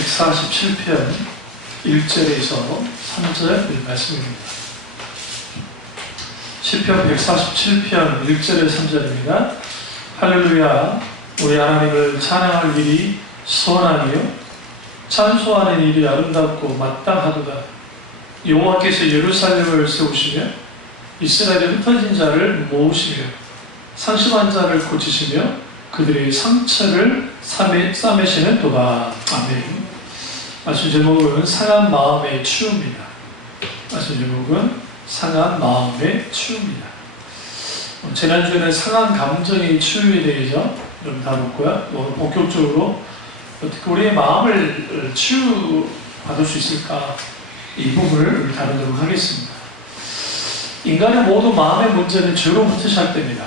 147편 1절에서 3절 말씀입니다. 시편 147편 1절에서 3절입니다. 할렐루야, 우리 하나님을 찬양할 일이 선하니요 찬송하는 일이 아름답고 마땅하도다. 여호와께서 예루살렘을 세우시며 이스라엘의 흩어진 자를 모으시며 상심한 자를 고치시며 그들의 상처를 싸매시는 도다. 아멘. 말씀 제목은 상한 마음의 치유입니다. 말씀 제목은 상한 마음의 치유입니다. 지난주에는 상한 감정의 치유에 대해서 좀 다뤘고요. 오늘 본격적으로 어떻게 우리의 마음을 치유받을 수 있을까, 이 부분을 다루도록 하겠습니다. 인간의 모든 마음의 문제는 죄로부터 시작됩니다.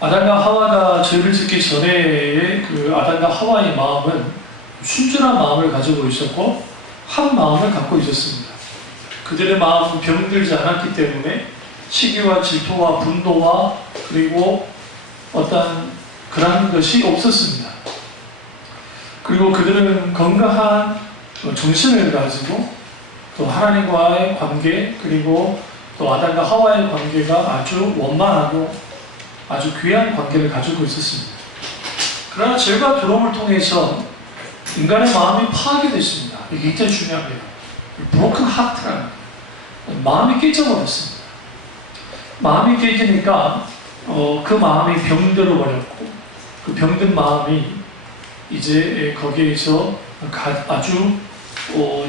아담과 하와가 죄를 짓기 전에 그 아담과 하와의 마음은 순전한 마음을 가지고 있었고 한 마음을 갖고 있었습니다. 그들의 마음은 병들지 않았기 때문에 시기와 질투와 분노와 그리고 어떤 그런 것이 없었습니다. 그리고 그들은 건강한 정신을 가지고 또 하나님과의 관계, 그리고 또 아담과 하와의 관계가 아주 원만하고 아주 귀한 관계를 가지고 있었습니다. 그러나 죄가 들어옴을 통해서 인간의 마음이 파괴됐습니다. 이게 굉장히 중요합니다. broken heart라는 마음이 깨져버렸습니다. 마음이 깨지니까 그 마음이 병들어 버렸고 그 병든 마음이 이제 거기에서 아주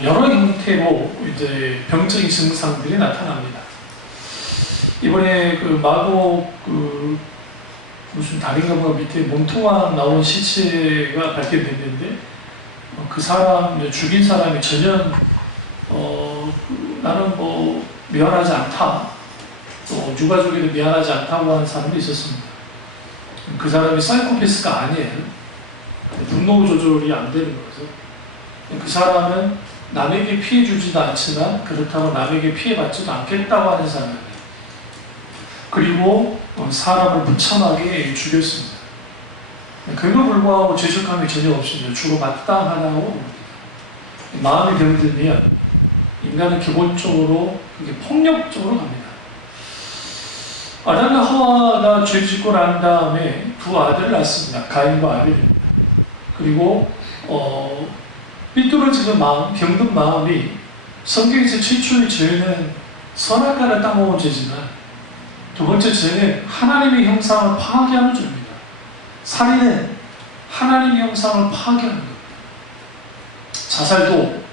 여러 형태로 이제 병적인 증상들이 나타납니다. 이번에 그 마곡 무슨 다리인가 뭐 밑에 몸통왕 나온 시체가 발견됐는데 그 사람 죽인 사람이 전혀 나는 뭐 미안하지 않다, 또 유가족에도 미안하지 않다고 하는 사람도 있었습니다. 그 사람이 사이코패스가 아니에요. 분노 조절이 안 되는 거죠. 그 사람은 남에게 피해 주지도 않지만 그렇다고 남에게 피해받지도 않겠다고 하는 사람이에요. 그리고 사람을 무참하게 죽였습니다. 그럼에도 불구하고 죄책감이 전혀 없습니다. 죽어 마땅하다고 봅니다. 마음이 병들면 인간은 기본적으로 그게 폭력적으로 갑니다. 아담과 하와가 죄 짓고 난 다음에 두 아들을 낳습니다. 가인과 아벨입니다. 그리고 삐뚤어지는 마음, 병든 마음이 성경에서 최초의 죄는 선악과를 따먹은 죄지만 두 번째 죄는 하나님의 형상을 파괴하는 죄입니다. 살인은 하나님의 형상을 파괴하는 겁니다. 자살도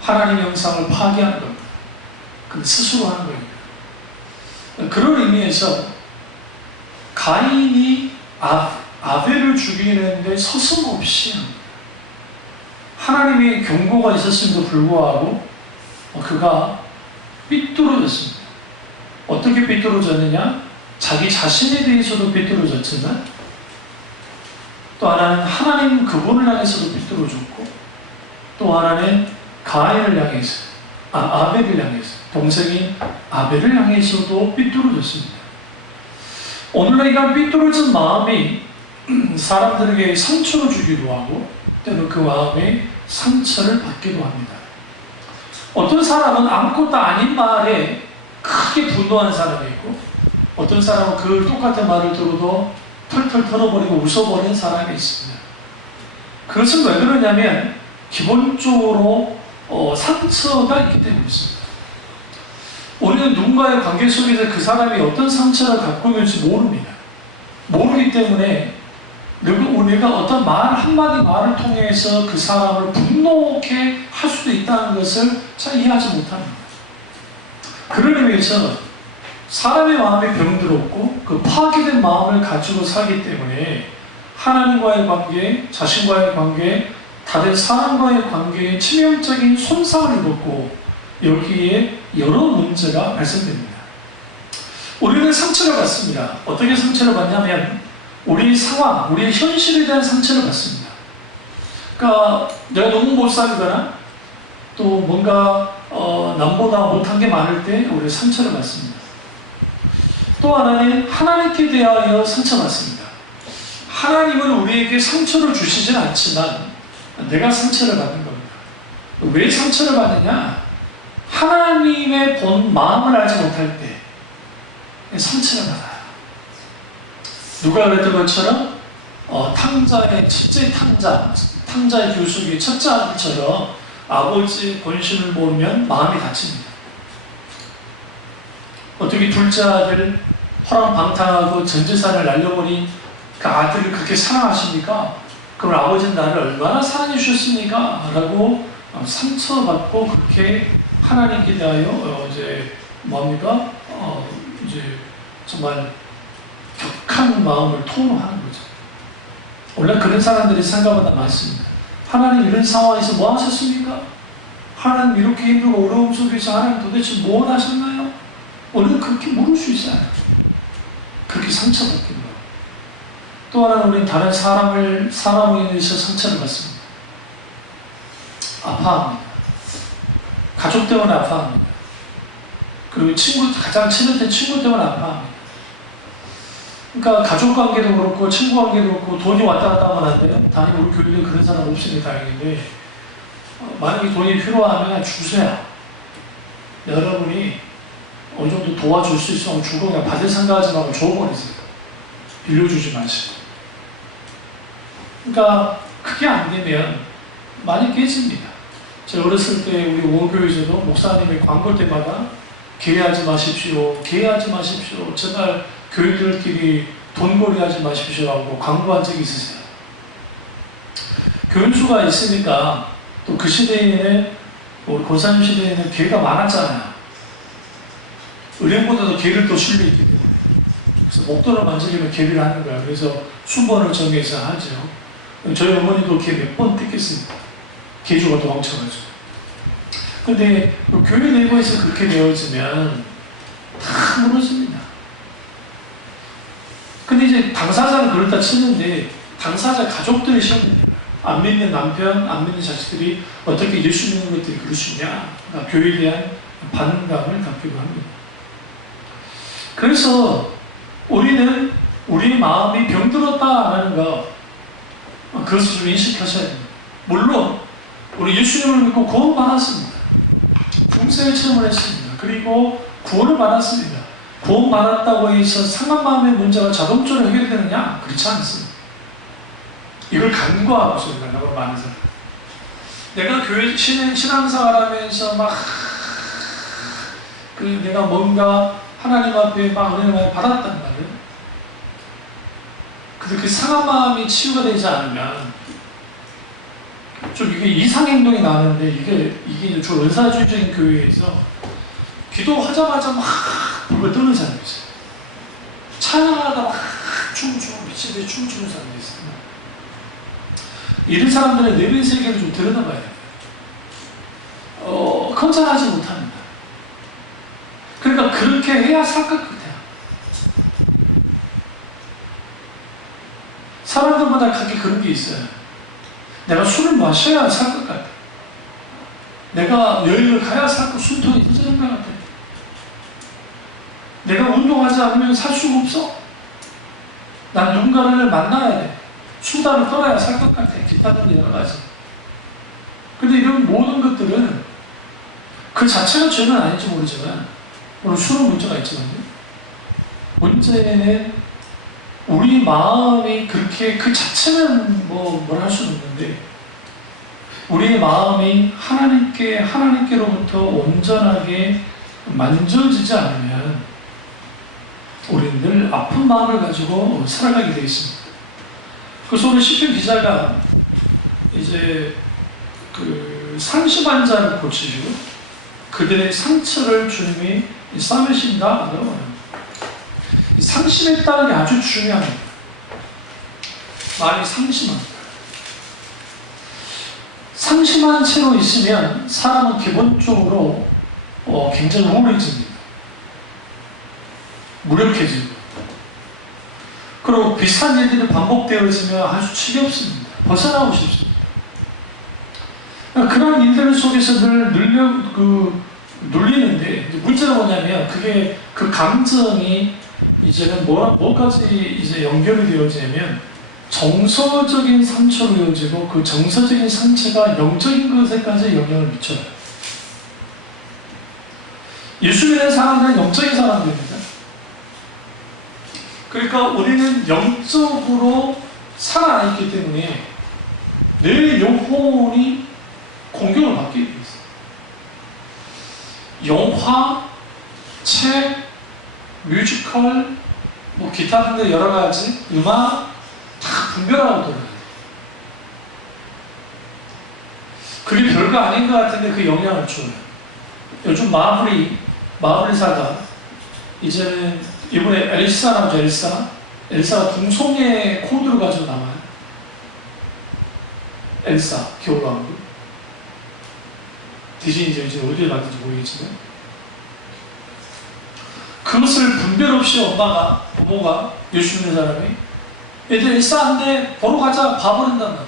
하나님의 형상을 파괴하는 겁니다. 근데 스스로 하는 겁니다. 그런 의미에서 가인이 아벨을 죽이는데 서슴없이 하나님의 경고가 있었음에도 불구하고 그가 삐뚤어졌습니다. 어떻게 삐뚤어졌느냐? 자기 자신에 대해서도 삐뚤어졌지만 또 하나는 하나님 그분을 향해서도 삐뚤어졌고 또 하나는 가인을 향해서 아벨을 향해서 동생인 아벨을 향해서도 삐뚤어졌습니다. 오늘날 이런 삐뚤어진 마음이 사람들에게 상처를 주기도 하고 때로는 그 마음에 상처를 받기도 합니다. 어떤 사람은 아무것도 아닌 말에 크게 분노한 사람이 있고 어떤 사람은 그 똑같은 말을 들어도 털털 털어버리고 웃어버리는 사람이 있습니다. 그것은 왜 그러냐면 기본적으로 상처가 있기 때문입니다. 우리는 누군가의 관계 속에서 그 사람이 어떤 상처를 갖고 있는지 모릅니다. 모르기 때문에 우리가 어떤 말 한마디 말을 통해서 그 사람을 분노케 할 수도 있다는 것을 잘 이해하지 못합니다. 그런 의미에서 사람의 마음이 병들었고 그 파괴된 마음을 가지고 살기 때문에 하나님과의 관계, 자신과의 관계, 다른 사람과의 관계에 치명적인 손상을 입었고 여기에 여러 문제가 발생됩니다. 우리는 상처를 받습니다. 어떻게 상처를 받냐면 우리의 상황, 우리의 현실에 대한 상처를 받습니다. 그러니까 내가 너무 못 살거나 또 뭔가 남보다 못한 게 많을 때 우리 상처를 받습니다. 또 하나는 하나님께 대하여 상처받습니다. 하나님은 우리에게 상처를 주시진 않지만 내가 상처를 받는 겁니다. 왜 상처를 받느냐? 하나님의 본 마음을 알지 못할 때 상처를 받아요. 누가 그랬던 것처럼 탕자의 첫째 탕자의 교수의 첫째 아들처럼 아버지의 본심을 모르면 마음이 다칩니다. 어떻게 둘째 아들 허랑방탕하고 전 재산을 날려버린 그 아들을 그렇게 사랑하십니까? 그럼 아버지는 나를 얼마나 사랑해 주셨습니까? 라고 상처받고 그렇게 하나님께 대하여 이제 뭡니까? 이제 정말 격한 마음을 토로하는 거죠. 원래 그런 사람들이 생각보다 많습니다. 하나님 이런 상황에서 뭐 하셨습니까? 하나님 이렇게 힘들고 어려움 속에서 하나님 도대체 뭘 하셨나요? 원래 그렇게 물을 수 있어요. 그렇게 상처받는 거예요. 또 하나는 우리는 다른 사람에 의해서 상처를 받습니다. 아파합니다. 가족 때문에 아파합니다. 그리고 가장 친했던 친구 때문에 아파합니다. 그러니까 가족 관계도 그렇고 친구 관계도 그렇고 돈이 왔다 갔다 하면 안 돼요. 당연히 우리 교회는 그런 사람 없으니 다행인데 만약에 돈이 필요하면 주세요. 여러분이 어느 정도 도와줄 수 있으면 주고 그냥 받을 생각하지 말고 줘버리세요. 빌려주지 마시고. 그러니까 그게 안 되면 많이 깨집니다. 제가 어렸을 때 우리 오교에서도 목사님이 광고 때마다 개하지 마십시오. 개하지 마십시오. 제발 교인들끼리 돈벌이 하지 마십시오 하고 광고한 적이 있으세요. 교인수가 있으니까 또 그 시대에는 우리 고사님 시대에는 개가 많았잖아요. 은행보다도 개를 또 신뢰했기 때문에. 그래서 목돈을 만지려면 개를 하는 거야. 그래서 순번을 정해서 하죠. 저희 어머니도 개 몇 번 뜯겼습니다. 개주가 도망쳐가지고. 근데 교회 내부에서 그렇게 되어지면 다 무너집니다. 근데 이제 당사자는 그렇다 치는데 당사자 가족들이 시험입니다. 안 믿는 남편, 안 믿는 자식들이 어떻게 예수 믿는 것들이 그럴 수 있냐. 그러니까 교회에 대한 반감을 갖기도 합니다. 그래서 우리는 우리 마음이 병들었다라는 거 그것을 좀 인식하셔야 됩니다. 물론 우리 예수님을 믿고 구원받았습니다. 중생의 체험을 했습니다. 그리고 구원을 받았습니다. 구원받았다고 해서 상한 마음의 문제가 자동적으로 해결되느냐? 그렇지 않습니다. 이걸 간과하고 소리가 많은 사람. 내가 교회 신앙생활하면서 내가 뭔가 하나님 앞에 은혜를 많이 받았단 말이에요. 근데 그 상한 마음이 치유가 되지 않으면 좀 이게 이상행동이 나는데 이게 좀 은사주의적인 교회에서 기도하자마자 불을 뜨는 사람이 있어요. 찬양하다 춤추고 미치듯이 춤추는 사람이 있어요. 이런 사람들의 내면 세계를 좀 들여다봐야 돼요. 컨설하지 못합니다. 그러니까 그렇게 해야 살 것 같아요. 사람들마다 각기 그런 게 있어요. 내가 술을 마셔야 살 것 같아. 내가 여행을 가야 숨통이 터지는 것 같아. 내가 운동하지 않으면 살 수가 없어. 난 누군가를 만나야 돼. 수다를 떨어야 살 것 같아. 기타 등등 여러 가지. 근데 이런 모든 것들은 그 자체가 죄는 아닐지 모르지만 물론 술은 문제가 있지만요. 문제는 우리 마음이 그렇게 그 자체는 뭘 할 수는 없는데 우리의 마음이 하나님께로부터 온전하게 만져지지 않으면 우리는 늘 아픈 마음을 가지고 살아가게 되어 있습니다. 그래서 오늘 시편 기자가 이제 그 상심한 자를 고치시고 그들의 상처를 주님이 싸매신다라고 합니다. 상심했다는 게 아주 중요합니다. 말이 상심합니다. 상심한 채로 있으면 사람은 기본적으로 굉장히 우울해집니다. 무력해지고 그리고 비슷한 일들이 반복되어지면 아주 지겹습니다. 벗어나고 싶습니다. 그런 일들 속에서 늘 눌리는데 문제가 뭐냐면 그게 그 감정이 이제는 뭐까지 이제 연결이 되어지냐면 정서적인 상처로 이어지고 그 정서적인 상처가 영적인 것에까지 영향을 미쳐요. 예수 믿는 사람들은 영적인 사람들입니다. 그러니까 우리는 영적으로 살아있기 때문에 내 영혼이 공격을 받게 되어 있어요. 영화, 책, 뮤지컬, 뭐 기타 등등 여러 가지 음악 다 분별하고 돌아가요. 그게 별거 아닌 것 같은데 그 영향을 줘요. 요즘 마블리사가 이제는 이번에 엘사 나오죠. 엘사가 동성애 코드를 가지고 나와요. 엘사 겨울왕국. 디즈니 이제 어디에 만든지 모르겠지만 그것을 분별 없이 부모가 예수 믿는 사람이 애들 엘사인데 보러 가자 봐버린단 말이에요.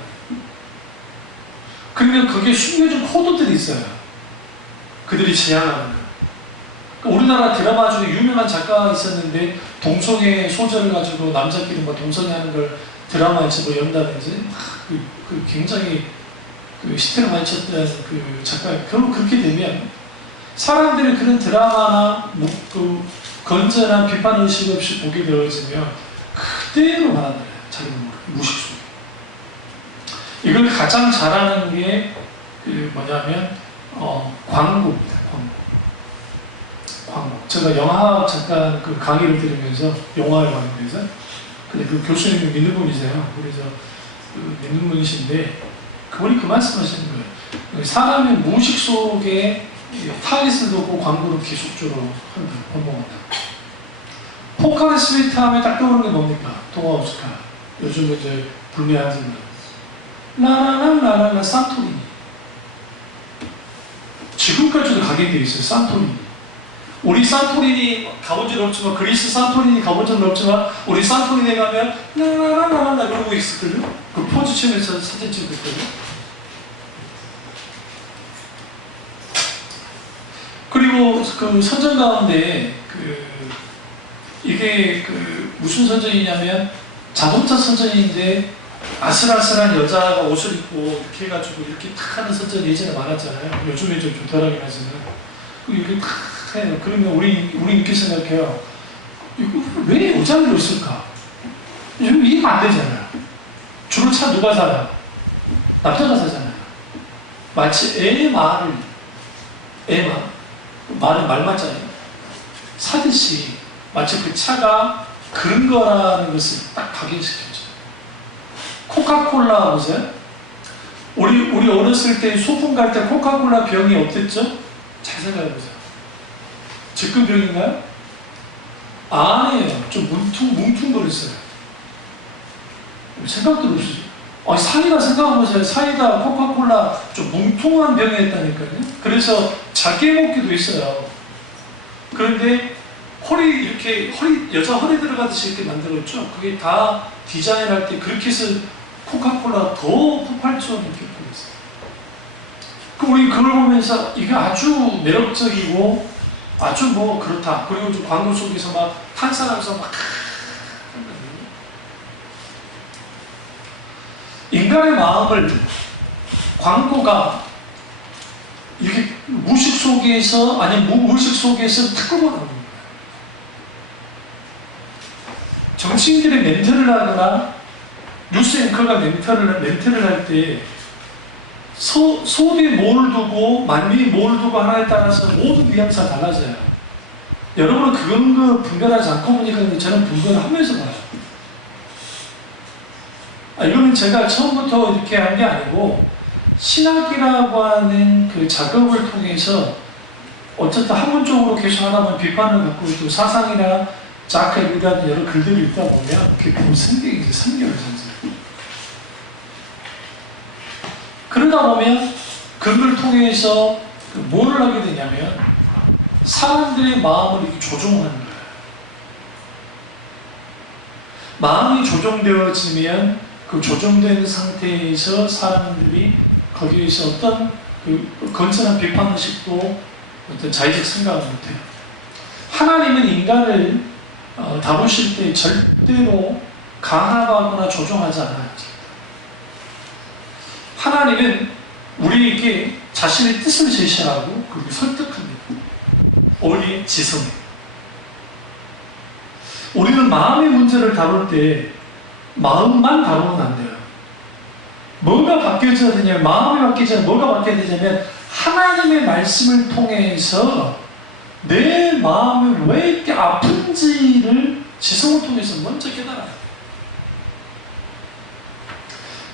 그러면 그게 숨겨진 코드들이 있어요. 그들이 제안하는 거예요. 우리나라 드라마 중에 유명한 작가가 있었는데 동성애 소재를 가지고 남자끼리 뭐 동성애하는 걸 드라마에서 뭐 연다든지 그 굉장히 그 시대를 많이 쳤던 그 작가. 결국 그렇게 되면 사람들이 그런 드라마나 그 건전한 비판 의식 없이 보게 되어지면 그대로 말한다. 자기는 무식 속에. 이걸 가장 잘하는 게 그 뭐냐면 광고입니다. 광고. 제가 영화학 잠깐 그 강의를 들으면서 영화에 관련해서 근데 그 교수님이 믿는 분이세요. 그래서 그 믿는 분이신데 그분이 그 말씀하시는 거예요. 사람의 무의식 속에 타깃을 두고 광고를 계속적으로 한다. 번복한다. 포카리 스위트 하면 딱 떠오르는 게 뭡니까? 동화 오스카. 요즘 이제 불매하지만 라라라라라 산토리니. 지금까지도 가게 돼 있어요. 산토리니. 우리 산토리니 가본 적은 없지만 그리스 산토리니 가본 적은 없지만 우리 산토리니 가면 라라라라라 그러고 있을걸요? 그 포즈 취하면서 사진 찍고 있거든요. 그리고 그 선전 가운데 이게 무슨 선전이냐면 자동차 선전인데 아슬아슬한 여자가 옷을 입고 이렇게 해가지고 이렇게 탁 하는 선전이 예전에 많았잖아요. 요즘에 좀 덜하긴 하지만 이렇게 탁 해요. 그러면 우리 이렇게 생각해요. 이거 왜 여자를 넣었을까? 이해가 안 되잖아요. 주로 차 누가 사요? 남자가 사잖아요. 마치 말은 말 맞잖아요. 사듯이 마치 그 차가 그런 거라는 것을 딱 각인시켜줘. 코카콜라 보세요. 우리 어렸을 때 소풍 갈 때 코카콜라 병이 어땠죠? 잘 생각해보세요. 직급병인가요? 아니에요. 좀 뭉퉁거렸어요. 생각도 없으죠. 사이다 생각해보세요. 사이다, 코카콜라 좀 뭉퉁한 병이었다니까요. 그래서 작게 먹기도 있어요. 그런데 여자 허리 들어가듯이 이렇게 만들었죠. 그게 다 디자인할 때 그렇게 해서 코카콜라 더 폭발적으로 이렇게 보였어요. 우리 그걸 보면서 이게 아주 매력적이고 아주 뭐 그렇다. 그리고 좀 광고 속에서 막 탄산하면서 막 인간의 마음을 광고가 이렇게 무의식 속에서 아니면 무의식 속에서 탁구고 나오는 거예요. 정치인들이 멘트를 하거나 뉴스 앵커가 멘트를 할 때 소비 뭘 두고 만민이 뭘 두고 하나에 따라서 모든 뉘앙스가 달라져요. 여러분은 그런 거 분별하지 않고 보니까 저는 분별을 하면서 봐요. 이거는 제가 처음부터 이렇게 한 게 아니고 신학이라고 하는 그 작업을 통해서 어쨌든 학문적으로 계속 하다 보면 비판을 갖고 있고 사상이나 자크이라는 여러 글들을 읽다 보면 그게 생기게 생겨요. 그러다 보면 그걸 통해서 뭐를 하게 되냐면 사람들의 마음을 이렇게 조종하는 거예요. 마음이 조종되어지면 그 조종된 상태에서 사람들이 거기에서 어떤 건전한 비판의식도 어떤 자의적 생각을 못해요. 하나님은 인간을 다루실 때 절대로 강압하거나 조종하지 않아요. 하나님은 우리에게 자신의 뜻을 제시하고 그리고 설득합니다. 우리의 지성에. 우리는 마음의 문제를 다룰 때 마음만 다루면 안 돼요. 뭐가 바뀌어져야 되냐면, 마음이 바뀌어져야 뭐가 바뀌어야 되냐면, 하나님의 말씀을 통해서 내 마음이 왜 이렇게 아픈지를 지성을 통해서 먼저 깨달아야 돼요.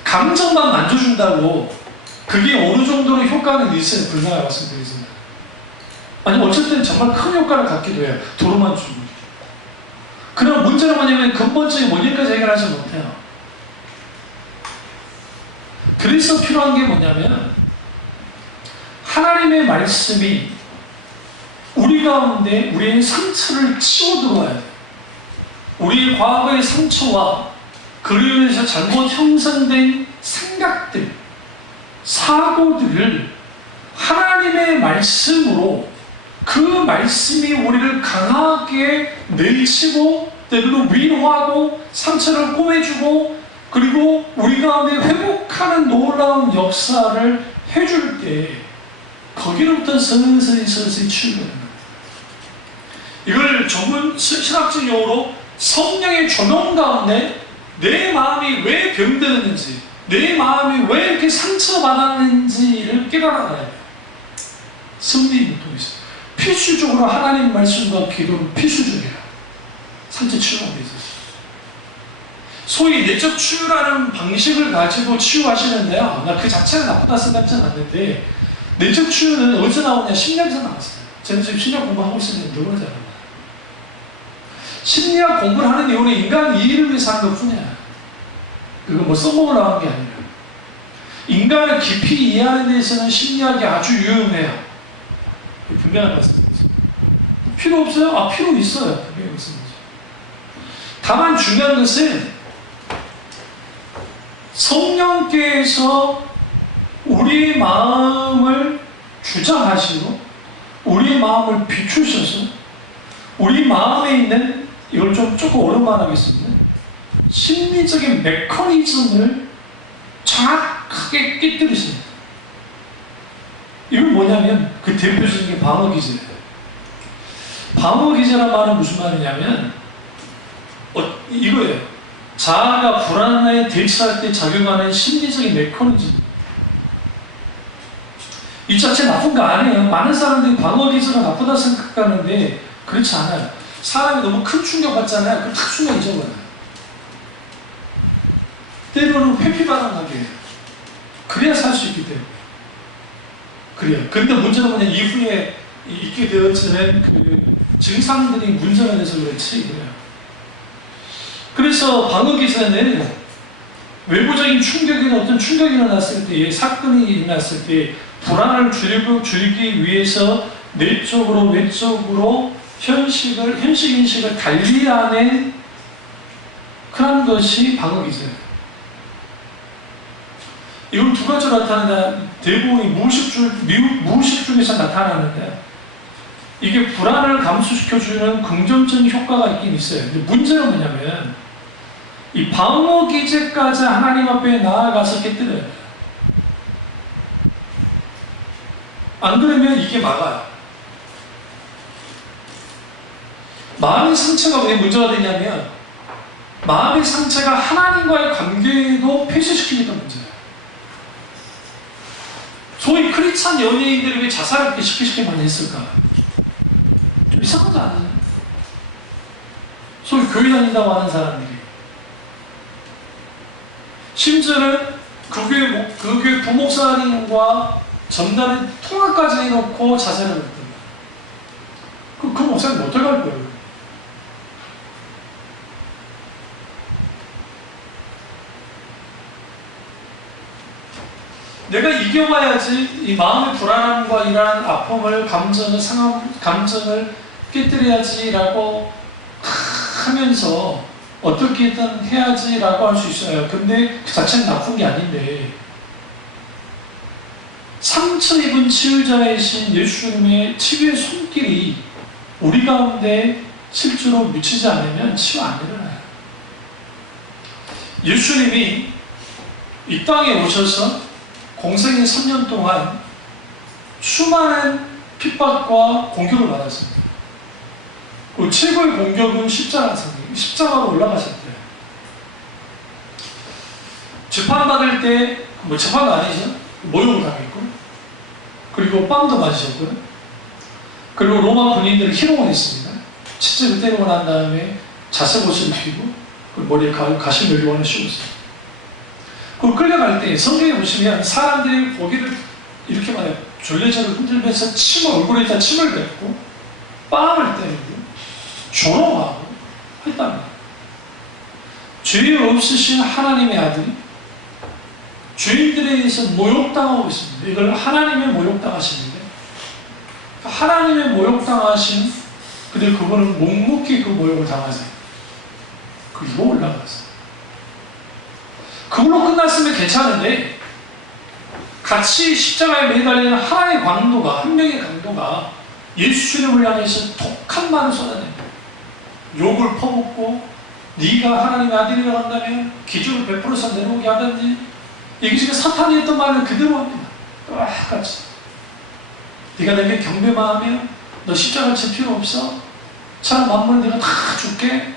감정만 만져준다고 그게 어느 정도로 효과는 있어요. 불가능하게 말씀드리지만. 아니면 어쨌든 정말 큰 효과를 갖기도 해요. 도로만 주고. 그럼 문제는 뭐냐면 근본적인 원인까지 해결하지 못해요. 그래서 필요한 게 뭐냐면 하나님의 말씀이 우리 가운데 우리의 상처를 치워 들어와야 돼요. 우리의 과거의 상처와 그로 인해서 잘못 형성된 생각들, 사고들을 하나님의 말씀으로, 그 말씀이 우리를 강하게 내치고 때로 위로하고 상처를 꼬매주고 그리고 우리 가운데 회복하는 놀라운 역사를 해줄 때 거기로부터 서서히 치유가 됩니다. 이걸 전문 신학적 용어로 성령의 조명 가운데 내 마음이 왜 병들었는지, 내 마음이 왜 이렇게 상처받았는지를 깨달아야 돼요. 성령의 통해서. 필수적으로 하나님 말씀과 기도는 필수적이에요. 상처 치유하기 위해서. 소위 내적 치유라는 방식을 가지고 치유하시는데요. 나 그 자체가 나쁘다 생각하지는 않는데, 내적 치유는 어디서 나오냐? 심리학에서 나왔어요. 저는 지금 심리학 공부하고 있으면 누구나 잘 알아요. 심리학 공부를 하는 이유는 인간 이해를 위해서 하는 것 뿐이야. 그거 뭐 써먹으려고 하는 게 아니에요. 인간을 깊이 이해하는 데 있어서는 심리학이 아주 유용해요. 분명한 말씀드리겠습니다. 필요 없어요? 아, 필요 있어요. 분명히 말씀드리죠. 다만 중요한 것은 성령께서 우리의 마음을 주장하시고 우리의 마음을 비추셔서 우리 마음에 있는, 이걸 조금 어려운 말 하겠습니다. 심리적인 메커니즘을 정확하게 깨뜨리십니다. 이건 뭐냐면 그 대표적인 게 방어기제예요. 방어기제란 말은 무슨 말이냐면 이거예요. 자아가 불안에 대처할 때 작용하는 심리적인 메커니즘. 이 자체 나쁜 거 아니에요. 많은 사람들이 방어기제가 나쁘다 생각하는데 그렇지 않아요. 사람이 너무 큰 충격 받잖아요. 그럼 탁 순간 잊어버려요. 때로는 회피반응하게 해요. 그래야 살 수 있기 때문에. 그래요. 근데 문제는 뭐냐, 이후에 있게 되어지는 그 증상들이 문제가 돼서 그렇지. 그래요. 그래서 방어기제는 외부적인 충격이나 어떤 충격이 일어났을 때, 사건이 일어났을 때 불안을 줄이기 위해서 내적으로 외적으로 현실 인식을 달리하는 그런 것이 방어기제예요. 이건 두 가지로 나타나는데 대부분이 무의식 중에서 나타나는데 이게 불안을 감소시켜주는 긍정적인 효과가 있긴 있어요. 근데 문제는 뭐냐면 이 방어기제까지 하나님 앞에 나아가서 깨뜨려야 돼요. 안 그러면 이게 막아요. 마음의 상처가 왜 문제가 되냐면 마음의 상처가 하나님과의 관계도 폐쇄시키니까 문제예요. 소위 크리스찬 연예인들이 왜 자살을 이렇게 쉽게 많이 했을까? 좀 이상하지 않아요? 소위 교회 다닌다고 하는 사람들이 심지어는 그 교회 부목사님과 전달을 통화까지 해놓고 자살을 했던 거예요. 그 목사님 어떻게 할 거예요? 내가 이겨봐야지 이 마음의 불안함과 이러한 아픔을, 감정을 깨뜨려야지라고 하면서 어떻게든 해야지라고 할 수 있어요. 근데 그 자체는 나쁜 게 아닌데 상처 입은 치유자이신 예수님의 치유의 손길이 우리 가운데 실제로 미치지 않으면 치유 안 일어나요. 예수님이 이 땅에 오셔서 공생의 3년 동안 수많은 핍박과 공격을 받았습니다. 그 최고의 공격은 십자가로 올라가셨대요. 재판받을 때, 재판은 아니죠. 모욕을 당했고, 그리고 빵도 맞으셨고요. 그리고 로마 군인들을 희롱을 했습니다. 실제로 때리고 난 다음에 자색옷을 입히고, 머리에 가시멜로 하나 씌웠어요. 그 끌려갈 때 성경에 보시면 사람들이 고개를 이렇게 말해요. 졸려저를 흔들면서 얼굴에다 침을 뱉고, 빵을 때리고, 조롱하고 했답니다. 죄 없으신 하나님의 아들이 죄인들에 의해서 모욕당하고 있습니다. 이걸 하나님의 모욕당하시는데, 하나님의 모욕당하신 그분은 묵묵히 그 모욕을 당하세요. 그리고 올라갔어요. 그걸로 끝났으면 괜찮은데, 같이 십자가에 매달리는 하나의 강도가, 한 명의 강도가 예수님을 향해서 독한 말을 쏟아냅니다. 욕을 퍼붓고, 네가 하나님의 아들이라고 한다면 기준을 100% 내려오게 하든지, 이게 지금 사탄이 했던 말을 그대로 합니다. 똑같이. 네가 내게 경배만 하면 너 십자가 질 필요 없어. 사람 만물 내가 다 줄게.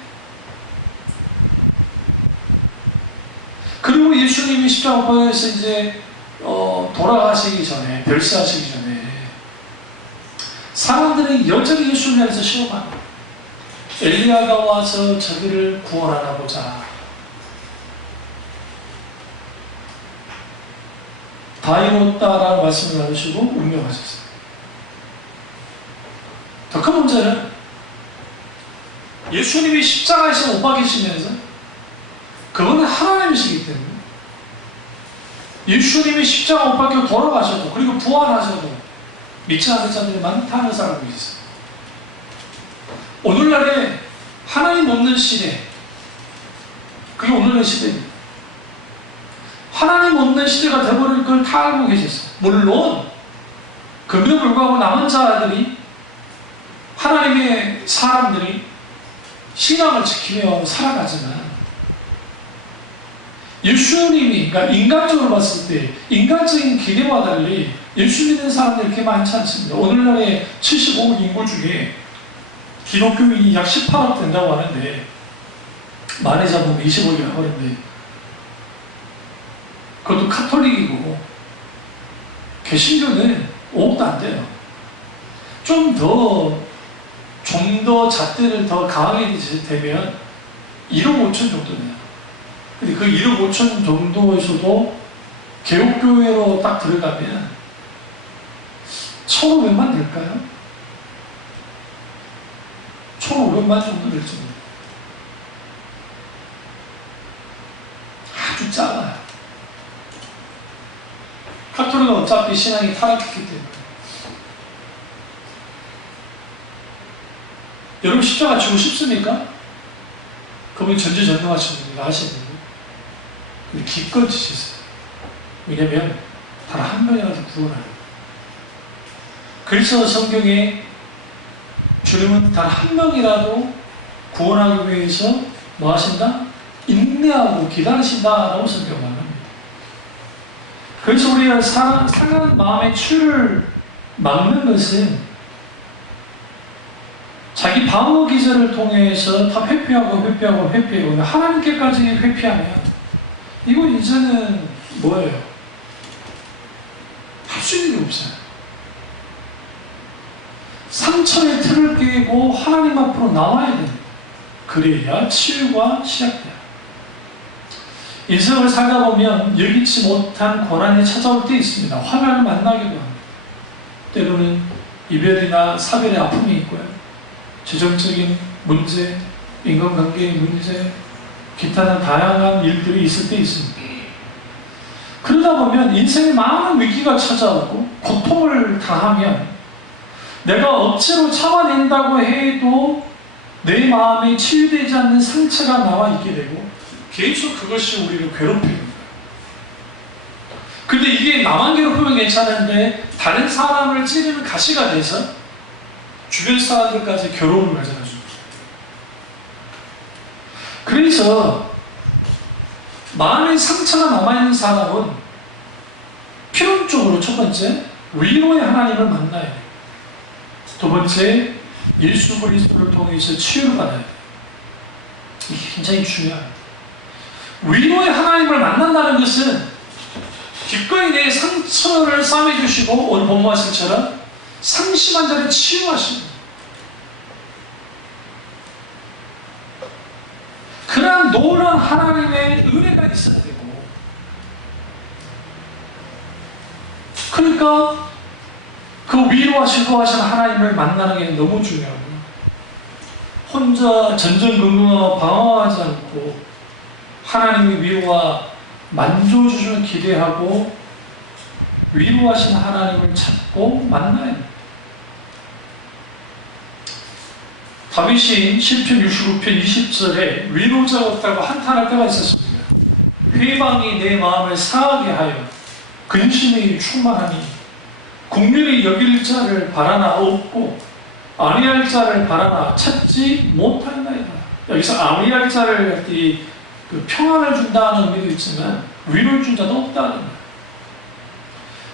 그리고 예수님이 십자가 바에서 이제 돌아가시기 전에, 별세하시기 전에 사람들이 여전히 예수를 향해서 시험합니다. 엘리야가 와서 저기를 구원하나 보자. 다 이뤘다라는 말씀을 나누시고 운명하셨어요. 더 큰 문제는 예수님이 십자가에서 못 박히시면서 그분은 하나님이시기 때문에 예수님이 십자가 못 박혀 돌아가셔도, 그리고 부활하셔도 믿지 않는 자들이 많다는 것을 알고 있어요. 오늘날에 하나님 없는 시대, 그게 오늘의 시대입니다. 하나님 없는 시대가 되어버릴 걸 다 알고 계셨어요. 물론 그럼에도 불구하고 남은 자들이, 하나님의 사람들이 신앙을 지키며 살아가지만, 예수님이, 그러니까 인간적으로 봤을 때 인간적인 기대와 달리 예수 믿는 사람들이 그렇게 많지 않습니다. 오늘날의 75억 인구 중에 기독교인이 약 18억 된다고 하는데, 많이 잡으면 20억이라고 하는데, 그것도 카톨릭이고 개신교는 5억도 안 돼요. 좀 더 잣대를 더 강하게 되면 1억 5천 정도 돼요. 근데 그 1억 5천 정도에서도 개혁교회로 딱 들어가면 1,500만 될까요? 1,500만 정도 될 정도. 아주 작아요. 카톨릭은 어차피 신앙이 타락했기 때문에. 여러분 십자가 지고 싶습니까? 그분이 전지전능하신 분이가 하시는 거예요. 근데 기껏 지셨어요. 왜냐면 단 한 명이라도 구원하는. 그래서 성경에 주님은 단 한 명이라도 구원하기 위해서 뭐 하신다? 인내하고 기다리신다라고 성경합니다. 그래서 우리가 상한 마음의 추를 막는 것은 자기 방어 기제를 통해서 다 회피하고 하나님께까지 회피하면 이건 이제는 뭐예요? 할 수 있는 게 없어요. 상처의 틀을 깨고 하나님 앞으로 나와야 됩니다. 그래야 치유가 시작돼요. 인생을 살다 보면 예기치 못한 고난이 찾아올 때 있습니다. 환난을 만나기도 합니다. 때로는 이별이나 사별의 아픔이 있고요. 재정적인 문제, 인간관계의 문제, 기타나 다양한 일들이 있을 때 있습니다. 그러다 보면 인생에 많은 위기가 찾아오고 고통을 당하면 내가 억지로 참아낸다고 해도 내 마음에 치유되지 않는 상처가 나와 있게 되고 계속 그것이 우리를 괴롭히는 거예요. 근데 이게 나만 괴롭히면 괜찮은데 다른 사람을 찌르는 가시가 돼서 주변 사람들까지 괴로움을 가져다 줍니다. 그래서 마음의 상처가 남아있는 사람은 필연적으로 첫 번째, 위로의 하나님을 만나야 돼요. 두 번째, 예수 그리스도를 통해서 치유를 받아야 돼요. 이게 굉장히 중요합니다. 위로의 하나님을 만난다는 것은 기꺼이 내 상처를 싸매주시고 오늘 본문 말씀처럼 상심한 자를 치유하시는 그런 놀라운 하나님의 은혜가 있어야 되고, 그러니까 그 위로하시고 하시는 하나님을 만나는 게 너무 중요하고, 혼자 전전긍긍하고 방황하지 않고 하나님의 위로와 만져주시는 기대하고 위로하신 하나님을 찾고 만나야 돼요. 다윗이 시편 69편 20절에 위로자가 없다고 한탄할 때가 있었습니다. 회방이 내 마음을 상하게 하여 근심이 충만하니 국민이 여길 자를 바라나 없고 아니할 자를 바라나 찾지 못하나이다. 여기서 아니할 자를 그 평안을 준다는 의미도 있지만 위로를 준 자도 없다는 거예요.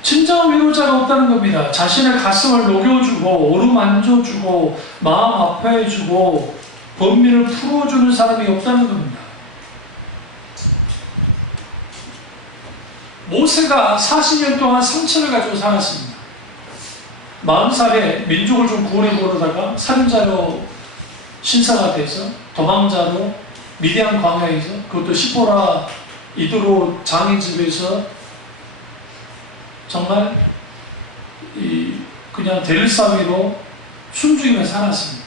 진정한 위로자가 없다는 겁니다. 자신의 가슴을 녹여주고 어루만져주고 마음 아파해주고 번민을 풀어주는 사람이 없다는 겁니다. 모세가 40년 동안 상처를 가지고 살았습니다. 40살에 민족을 좀 구원해 보려다가 살인자로 신사가 돼서 도망자로 미디안 광야에서, 그것도 시보라 이도로 장인 집에서 정말 그냥 델사위로 숨죽이며 살았습니다.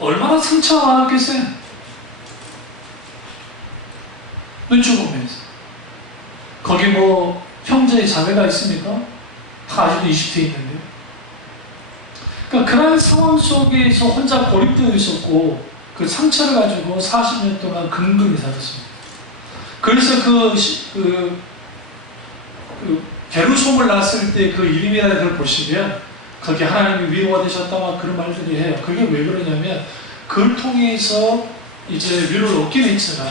얼마나 상처가 많았겠어요? 눈치 보면서. 거기 뭐 형제 자매가 있습니까? 다 아직도 이집트에 있는데요. 그러니까 그런 상황 속에서 혼자 고립되어 있었고 그 상처를 가지고 40년 동안 근근히 살았습니다. 그래서 게르솜을 낳았을 때 그 이름이라는 걸 보시면 거기 하나님이 위로가 되셨다 막 그런 말들이 해요. 그게 왜 그러냐면 그걸 통해서 이제 위로를 얻긴 했지만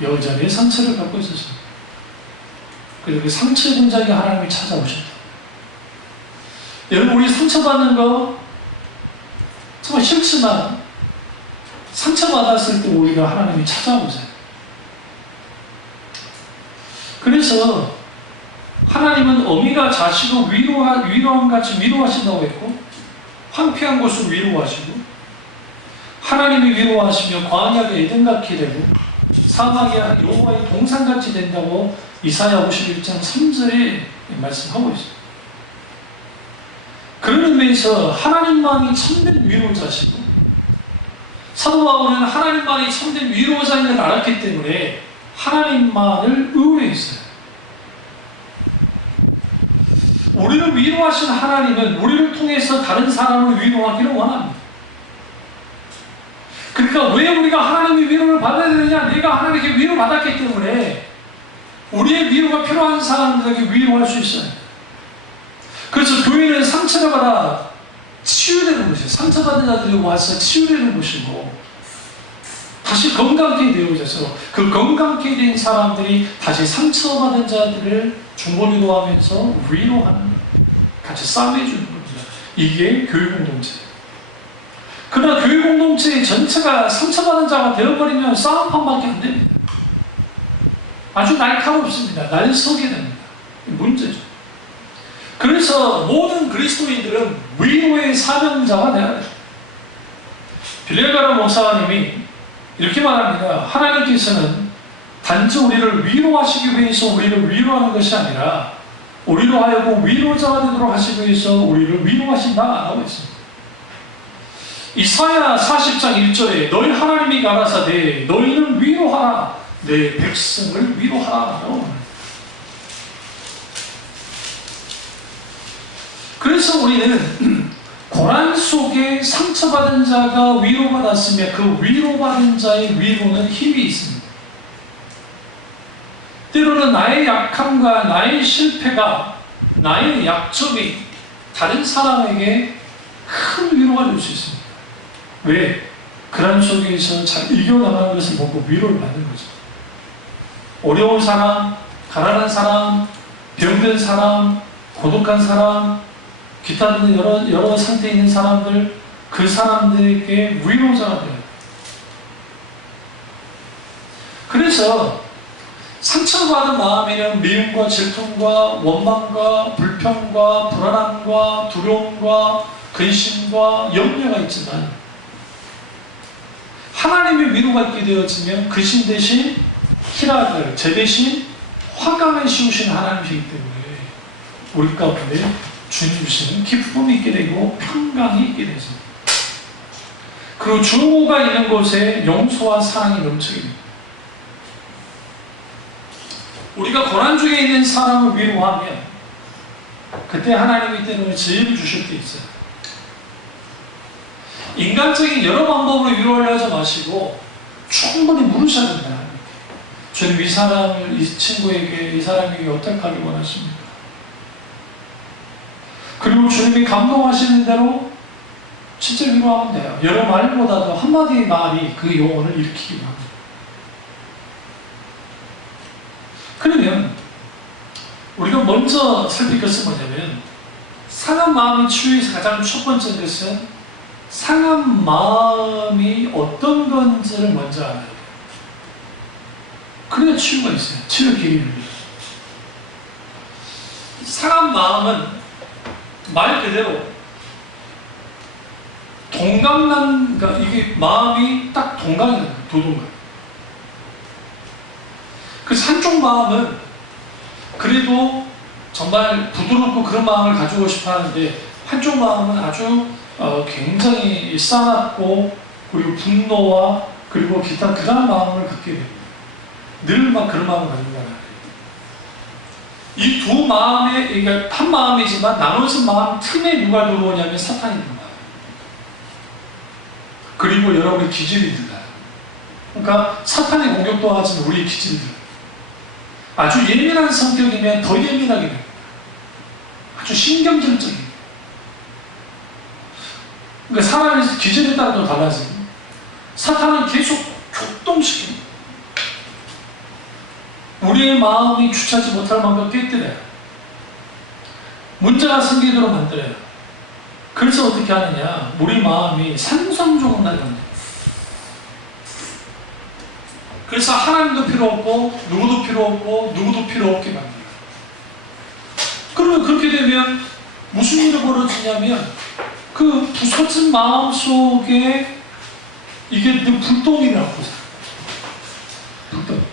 여전히 상처를 갖고 있었습니다. 그리고 그 상처의 분장이 하나님이 찾아오셨다. 여러분, 우리 상처받는 거 정말 싫지만 상처받았을 때 우리가 하나님이 찾아오세요. 그래서 하나님은 어미가 자식을 위로함같이 위로하신다고 했고, 황폐한 곳을 위로하시고, 하나님이 위로하시며 광야가 에덴같이 되고 사막이 여호와의 동산같이 된다고 이사야 51장 3절에 말씀하고 있습니다. 그런 의미에서 하나님만이 참된 위로자시고, 사도 바울은 하나님만이 참된 위로자인 걸 알았기 때문에 하나님만을 의뢰했어요. 우리를 위로하신 하나님은 우리를 통해서 다른 사람을 위로하기를 원합니다. 그러니까 왜 우리가 하나님의 위로를 받아야 되느냐? 내가 하나님께 위로받았기 때문에 우리의 위로가 필요한 사람들에게 위로할 수 있어요. 그래서 교회는 상처를 받아 치유되는 곳이에요. 상처받은 자들이 와서 치유되는 곳이고, 다시 건강케 되어져서 그 건강케 된 사람들이 다시 상처받은 자들을 중보기도 하면서 위로하는 거예요. 같이 싸매주는 겁니다. 이게 교회 공동체예요. 그러나 교회 공동체의 전체가 상처받은 자가 되어버리면 싸움판밖에 안 됩니다. 아주 날카롭습니다. 날서게 됩니다. 문제죠. 그래서 모든 그리스도인들은 위로의 사명자가 되어야 돼요. 빌레가라 목사님이 이렇게 말합니다. 하나님께서는 단지 우리를 위로하시기 위해서 우리를 위로하는 것이 아니라 우리로 하여금 위로자가 되도록 하시기 위해서 우리를 위로하신다라고 했습니다. 이사야 40장 1절에 너희 하나님이 가라사대 너희는 위로하라 내 백성을 위로하라. 그래서 우리는 고난 속에 상처받은 자가 위로받았으며 그 위로받은 자의 위로는 힘이 있습니다. 때로는 나의 약함과 나의 실패가, 나의 약점이 다른 사람에게 큰 위로가 될 수 있습니다. 왜? 고난 속에서 잘 이겨나가는 것을 보고 위로를 받는 거죠. 어려운 사람, 가난한 사람, 병든 사람, 고독한 사람, 기타 등등 여러 상태에 있는 사람들, 그 사람들에게 위로자가 돼요. 그래서 상처받은 마음에는 미움과 질투과 원망과 불평과 불안함과 두려움과 근심과 염려가 있지만, 하나님의 위로가 있게 되어지면 그 신 대신 희락을, 제 대신 화강을 씌우시는 하나님이기 때문에 우리 가운데 주님 주시는 기쁨이 있게 되고 평강이 있게 되죠. 그리고 주호가 있는 곳에 용서와 사랑이 넘치게 됩니다. 우리가 고난 중에 있는 사람을 위로하면 그때 하나님이 때문에 지혜를 주실 때 있어요. 인간적인 여러 방법으로 위로를 하지 마시고 충분히 물으셔야 된다. 주님, 이 사람을, 이 친구에게, 이 사람에게 어떻게 하길 원하십니까? 그리고 주님이 감동하시는 대로 진짜 위로하면 돼요. 여러 말보다도 한마디의 말이 그 영혼을 일으키기도 합니다. 그러면 우리가 먼저 살필 것은 뭐냐면, 상한 마음의 치유에서 가장 첫 번째 것은 상한 마음이 어떤 건지를 먼저 알아야 돼요. 그래야 치유가 있어요. 치유 길이를 위해. 상한 마음은 말 그대로 동강난, 그러니까 이게 마음이 딱 동강이 나요. 두 동강. 그래서 한쪽 마음은 그래도 정말 부드럽고 그런 마음을 가지고 싶어 하는데, 한쪽 마음은 아주 굉장히 싸납고, 그리고 분노와 그리고 기타 그런 마음을 갖게 됩니다. 늘 막 그런 마음을 갖는 거예요. 이 두 마음에, 그러니까 한 마음이지만 나눠진 마음 틈에 누가 들어오냐면 사탄이 들어와요. 그리고 여러분의 기질이 들어가요. 그러니까 사탄의 공격도 하지만 우리의 기질이 들어가요. 아주 예민한 성격이면 더 예민하게 됩니다. 아주 신경질적인. 그러니까 사람의 기질에 따라 또 달라집니다. 사탄은 계속 격동시킵니다. 우리의 마음이 주체하지 못할 만큼 깨뜨려요. 문제가 생기도록 만들어요. 그래서 어떻게 하느냐, 우리 마음이 산산조각나게 합니다. 그래서 하나님도 필요 없고 누구도 필요 없고 누구도 필요 없게 만들어요. 그러면 그렇게 되면 무슨 일이 벌어지냐면, 그 부서진 마음 속에 이게 불똥이라고 보세요. 불똥.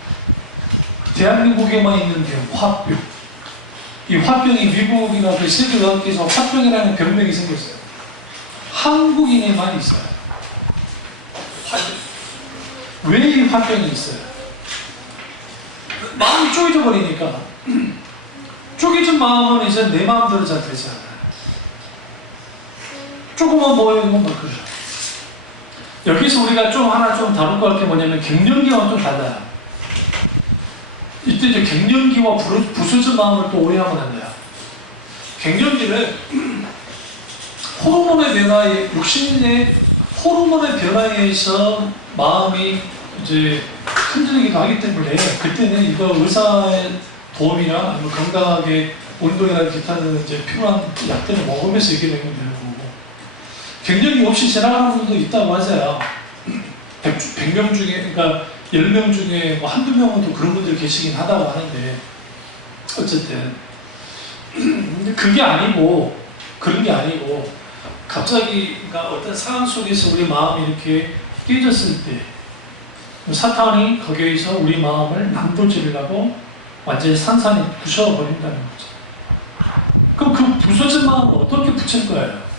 대한민국에만 있는 병, 화병. 이 화병이 미국이나 그 세계의학계에서 화병이라는 병명이 생겼어요. 한국인에만 있어요. 왜 이 화병이 있어요? 마음이 쪼개져 버리니까. 쪼개진 마음은 이제 내 마음대로 잘 되지 않아요. 조금만 모여있는 막 그래요. 여기서 우리가 좀 하나 좀 다룰 거 할 게 뭐냐면, 갱년기와는 좀 달라요. 이때 이제 갱년기와 부서진 마음을 또 오해하면 안 돼요. 갱년기는 호르몬의 변화에, 육신의 호르몬의 변화에 의해서 마음이 이제 흔들리기도 하기 때문에, 그때는 이거 의사의 도움이나 아니면 건강하게 운동이나 기타는 이제 필요한 약들을 먹으면서 이게 되는 거고, 갱년기 없이 지나가는 분도 있다고 하세요. 100명 중에, 그러니까 10명 중에 뭐 한두 명은 또 그런 분들 계시긴 하다고 하는데, 어쨌든 근데 그게 아니고, 그런 게 아니고, 갑자기 그러니까 어떤 상황 속에서 우리 마음이 이렇게 깨졌을 때 사탄이 거기에서 우리 마음을 남도질하고 완전히 산산이 부셔버린다는 거죠. 그럼 그 부서진 마음을 어떻게 붙일 거예요?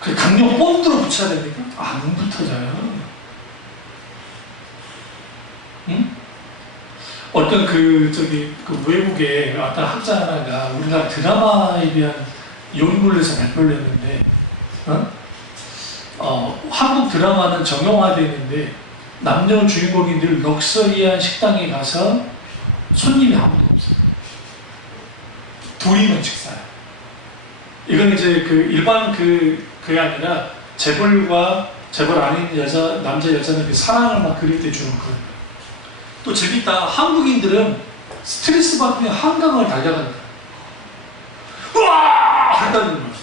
그 강력 본드로 붙여야 됩니까? 안 붙어져요. 응? 어떤 그 외국에 어떤 학자 하나가 우리나라 드라마에 대한 연구를 해서 발표를 했는데, 한국 드라마는 정형화되는데 남녀 주인공이 늘 럭셔리한 식당에 가서 손님이 아무도 없어요. 둘이만 식사해요. 이건 이제 그 일반 그게 아니라 재벌과 재벌 아닌 여자, 남자, 여자는 그 사랑을 막 그릴 때 주는 거예요. 또 재밌다. 한국인들은 스트레스 받으면 한강을 달려간다. 우와! 한다는 거야.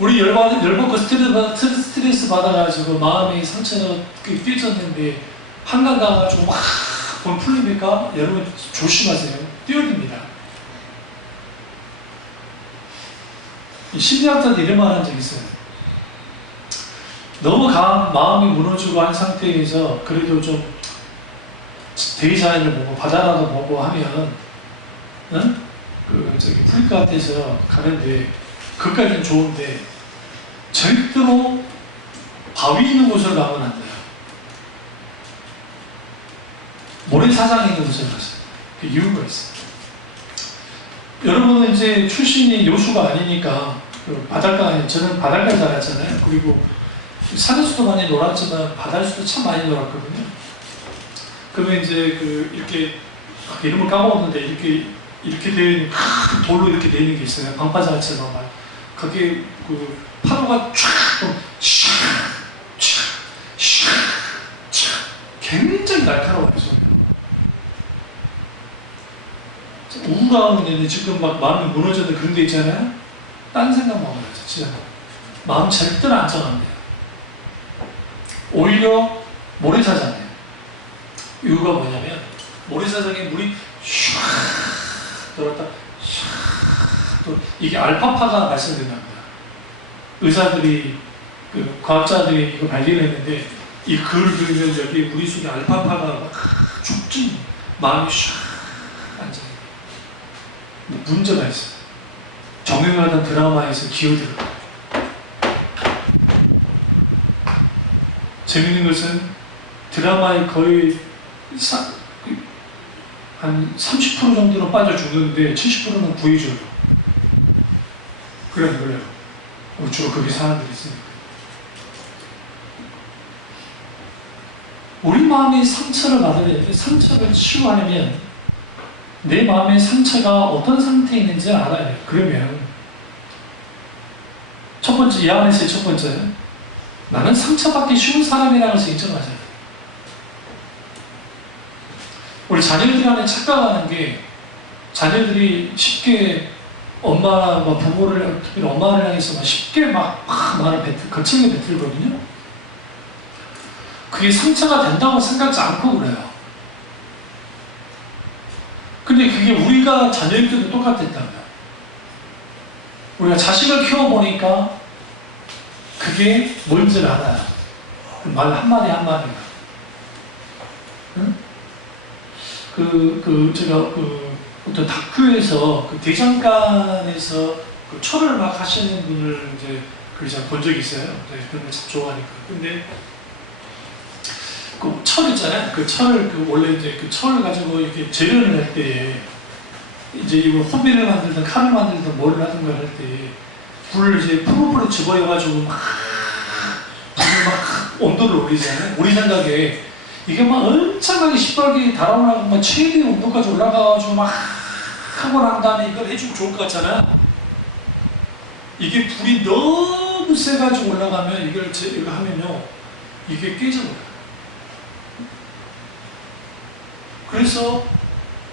우리 열받고 스트레스 받아가지고 마음이 상처가 삐졌는데 한강 가가지고 막 돈 풀립니까? 여러분 조심하세요. 뛰어듭니다. 심리학자들 이런 말 한 적 있어요. 너무 강한 마음이 무너지고 한 상태에서 그래도 좀 대자연을 보고 바다라도 보고 하면 응? 프리카 같아서 가는데 그까지는 좋은데 절대로 바위 있는 곳을 가면 안 돼요. 모래사장이 있는 곳을 가세요. 그 이유가 있어요. 여러분은 이제 출신이 여수가 아니니까 바닷가 아니 저는 바닷가 자랐잖아요. 그리고 산에서도 많이 놀았지만 바다에서도 참 많이 놀았거든요. 그러면 이제 이렇게 이름을 까먹었는데 이렇게 된 큰 돌로 이렇게 돼 있는 게 있어요. 방파제처럼 막 그게 파도가 굉장히 날카로워요. 우울하면 지금 막 마음이 무너졌는데 그런 데 있잖아요. 딴 생각만 하죠. 진짜 마음 절대로 안정합니다. 오히려 모래사장이에요. 이유가 뭐냐면 모래사장에 물이 슉 들었다 또 이게 알파파가 발생된답니다. 의사들이 과학자들이 이거 발견했는데 이 글을 들으면 여기 우리 속에 알파파가 막 촉진 마음이 슉 앉아요. 문제가 있어요. 정형화된 드라마에서 기어들어요. 재밌는 것은 드라마에 거의 한 30% 정도는 빠져 죽는데 70%는 구해줘요. 그래요. 주로 그게 사람들이 있으니까. 우리 마음이 상처를 받으면 상처를 치유하려면 내 마음의 상처가 어떤 상태에 있는지 알아야 돼요. 그러면 첫 번째, 이 안에서의 첫 번째, 나는 상처받기 쉬운 사람이라는 것을 인정하셔야 돼요. 우리 자녀들 안에 착각하는 게 자녀들이 쉽게 엄마, 부모를, 특히 엄마를 향해서 쉽게 막 말을 거칠게 뱉들거든요. 그게 상처가 된다고 생각하지 않고 그래요. 근데 그게 우리가 자녀일 때도 똑같았다면 우리가 자식을 키워보니까 그게 뭔지를 알아요. 말 한마디 한마디가. 응? 제가 어떤 다큐에서 대장간에서 철을 막 하시는 분을 이제 제가 본 적이 있어요. 그런 걸 참 좋아하니까. 근데 철 있잖아요. 철을 원래 이제 철을 가지고 이렇게 재련을 할 때 이제 이거 호비를 만들든 칼을 만들든 뭘 하든가 할 때 불을 이제 풀로 집어여가지고 불을 막 온도를 올리잖아요. 우리 생각에 이게 막 엄청나게 시뻘게 달아오르고 막 최대 온도까지 올라가가지고 막 하고 난 다음에 이걸 해주면 좋을 것 같잖아요. 이게 불이 너무 세가지고 올라가면 이거 하면요 이게 깨져버려요. 그래서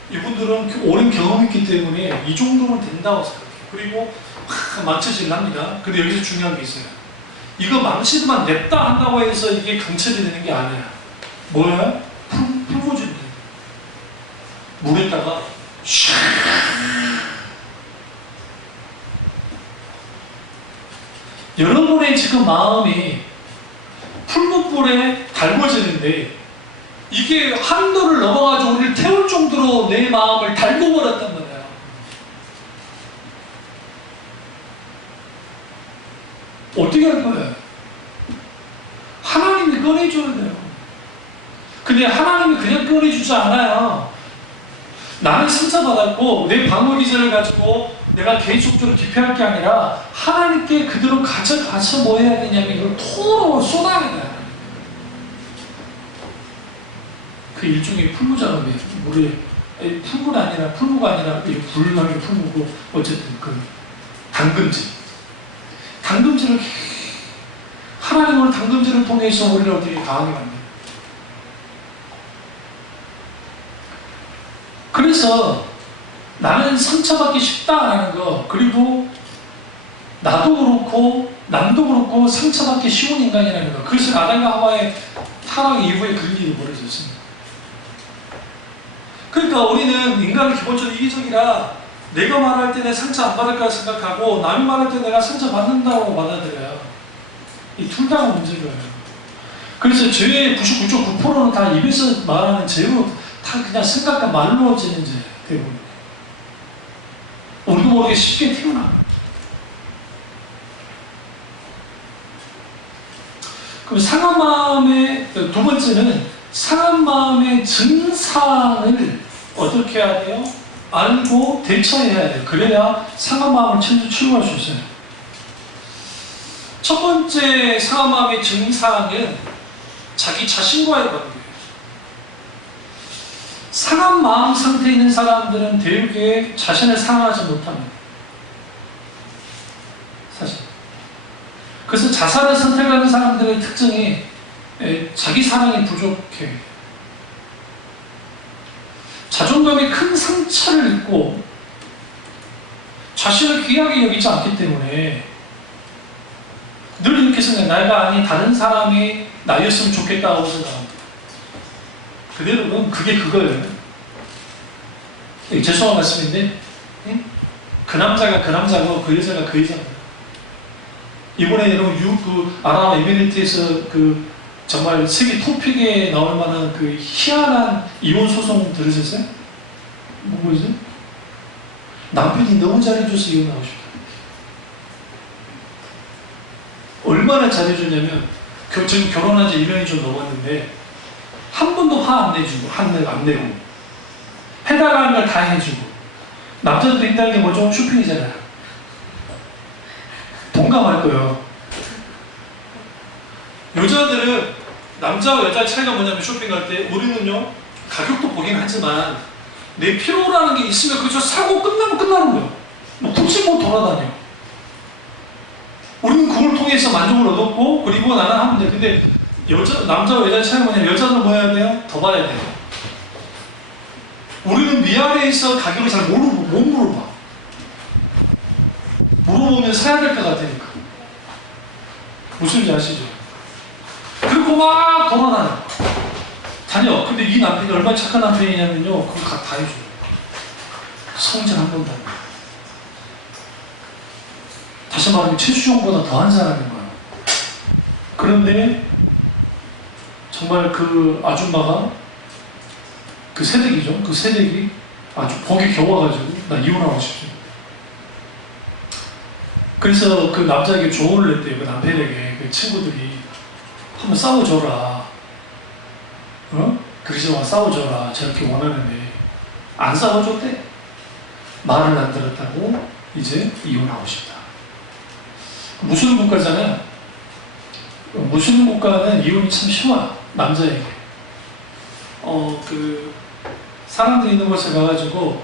이분들은 오랜 경험이 있기 때문에 이 정도는 된다고 생각해요. 그리고 망쳐질 합니다. 근데 여기서 중요한 게 있어요. 이거 망치만 냅다 한다고 해서 이게 강철이 되는 게 아니야. 뭐야? 풀어주면 돼. 물에다가 슉. 여러분의 지금 마음이 풀무불에 달궈지는데 이게 한도를 넘어가지고 우리를 태울 정도로 내 마음을 달궈버렸단 말이에요. 어떻게 할 거예요? 하나님이 꺼내줘야 돼요. 근데 하나님이 그냥 꺼내주지 않아요. 나는 상처받았고 내 방어기제를 가지고 내가 계속적으로 기피할 게 아니라 하나님께 그대로 가져가서 뭐 해야 되냐면 이걸 토로 쏟아내야 돼요. 그 일종의 풀무작업이에요. 물에 풀무가 아니라 불나는 풀무고 어쨌든 당근질. 당금질을 하나님으로 당금질을 통해서 우리를 어떻게 강하게 만듭니다. 그래서 나는 상처받기 쉽다라는 거, 그리고 나도 그렇고 남도 그렇고 상처받기 쉬운 인간이라는 거. 그래서 아담과 하와의 타락 이후에 그런 일이 벌어졌습니다. 그러니까 우리는 인간은 기본적으로 이기적이라 내가 말할 때 내 상처 안 받을까 생각하고 남이 말할 때 내가 상처 받는다고 받아들여요. 이 둘 다 문제인 거예요. 그래서 죄의 99.9%는 다 입에서 말하는 죄로 다 그냥 생각과 말로 지는 죄 대부분. 우리도 모르게 쉽게 튀어나와요. 그럼 상한 마음의 두 번째는 상한 마음의 증상을 어떻게 해야 돼요? 알고 대처해야 돼요. 그래야 상한 마음을 치유할 수 있어요. 첫 번째 상한 마음의 증상은 자기 자신과의 관계예요. 상한 마음 상태에 있는 사람들은 대개 자신을 사랑하지 못합니다. 사실. 그래서 자살을 선택하는 사람들의 특징이 자기 사랑이 부족해. 자존감에 큰 상처를 입고 자신을 귀하게 여기지 않기 때문에 늘 이렇게 생각해. 내가 아닌 다른 사람이 나였으면 좋겠다고 생각합니다. 그대로는 그게 그거예요. 죄송한 말씀인데 그 남자가 그 남자고 그 여자가 그 여자입니다. 이번에 여러분 아랍에미리트에서 정말 세계 토픽에 나올 만한 그 희한한 이혼 소송 들으셨어요? 뭐죠? 남편이 너무 잘해줘서 이혼하고 싶다. 얼마나 잘해줬냐면 지금 결혼한 지 1년이 좀 넘었는데 한 번도 화 안 내주고 안 내고 해달라는 걸 다 해주고. 남자도 있다는 게 뭐죠? 쇼핑이잖아요. 동감할 거예요. 여자들은 남자와 여자의 차이가 뭐냐면 쇼핑할 때 우리는요 가격도 보긴 하지만 내 필요라는 게 있으면 그저 사고 끝나면 끝나는 거예요. 뭐 굳이 뭐 돌아다녀. 우리는 그걸 통해서 만족을 얻었고 그리고 나는 하면 돼. 근데 남자와 여자의 차이가 뭐냐면 여자는 뭐 해야 돼요? 더 봐야 돼요. 우리는 미안해서 가격을 잘 못 물어봐. 물어보면 사야 될 것 같으니까. 무슨 지 아시죠? 그리고 막 다녀. 근데 이 남편이 얼마나 착한 남편이냐면요, 그걸 다 해줘요. 성질 한 번도 안 해요. 다시 말하면 최수종보다 더한 사람인 거예요. 그런데 정말 그 아줌마가 그 새댁이죠. 그 새댁이 아주 복이 겨워가지고 나 이혼하고 싶지. 그래서 그 남자에게 조언을 했대요. 그 남편에게 그 친구들이 한번 싸워줘라. 그러지 마, 싸워줘라. 저렇게 원하는데 안 싸워줬대. 말을 안 들었다고 이제 이혼하고 싶다. 무슬림 국가잖아요. 무슬림 국가는 이혼이 참 쉬워요. 남자에게. 사람들이 있는 곳에 가가지고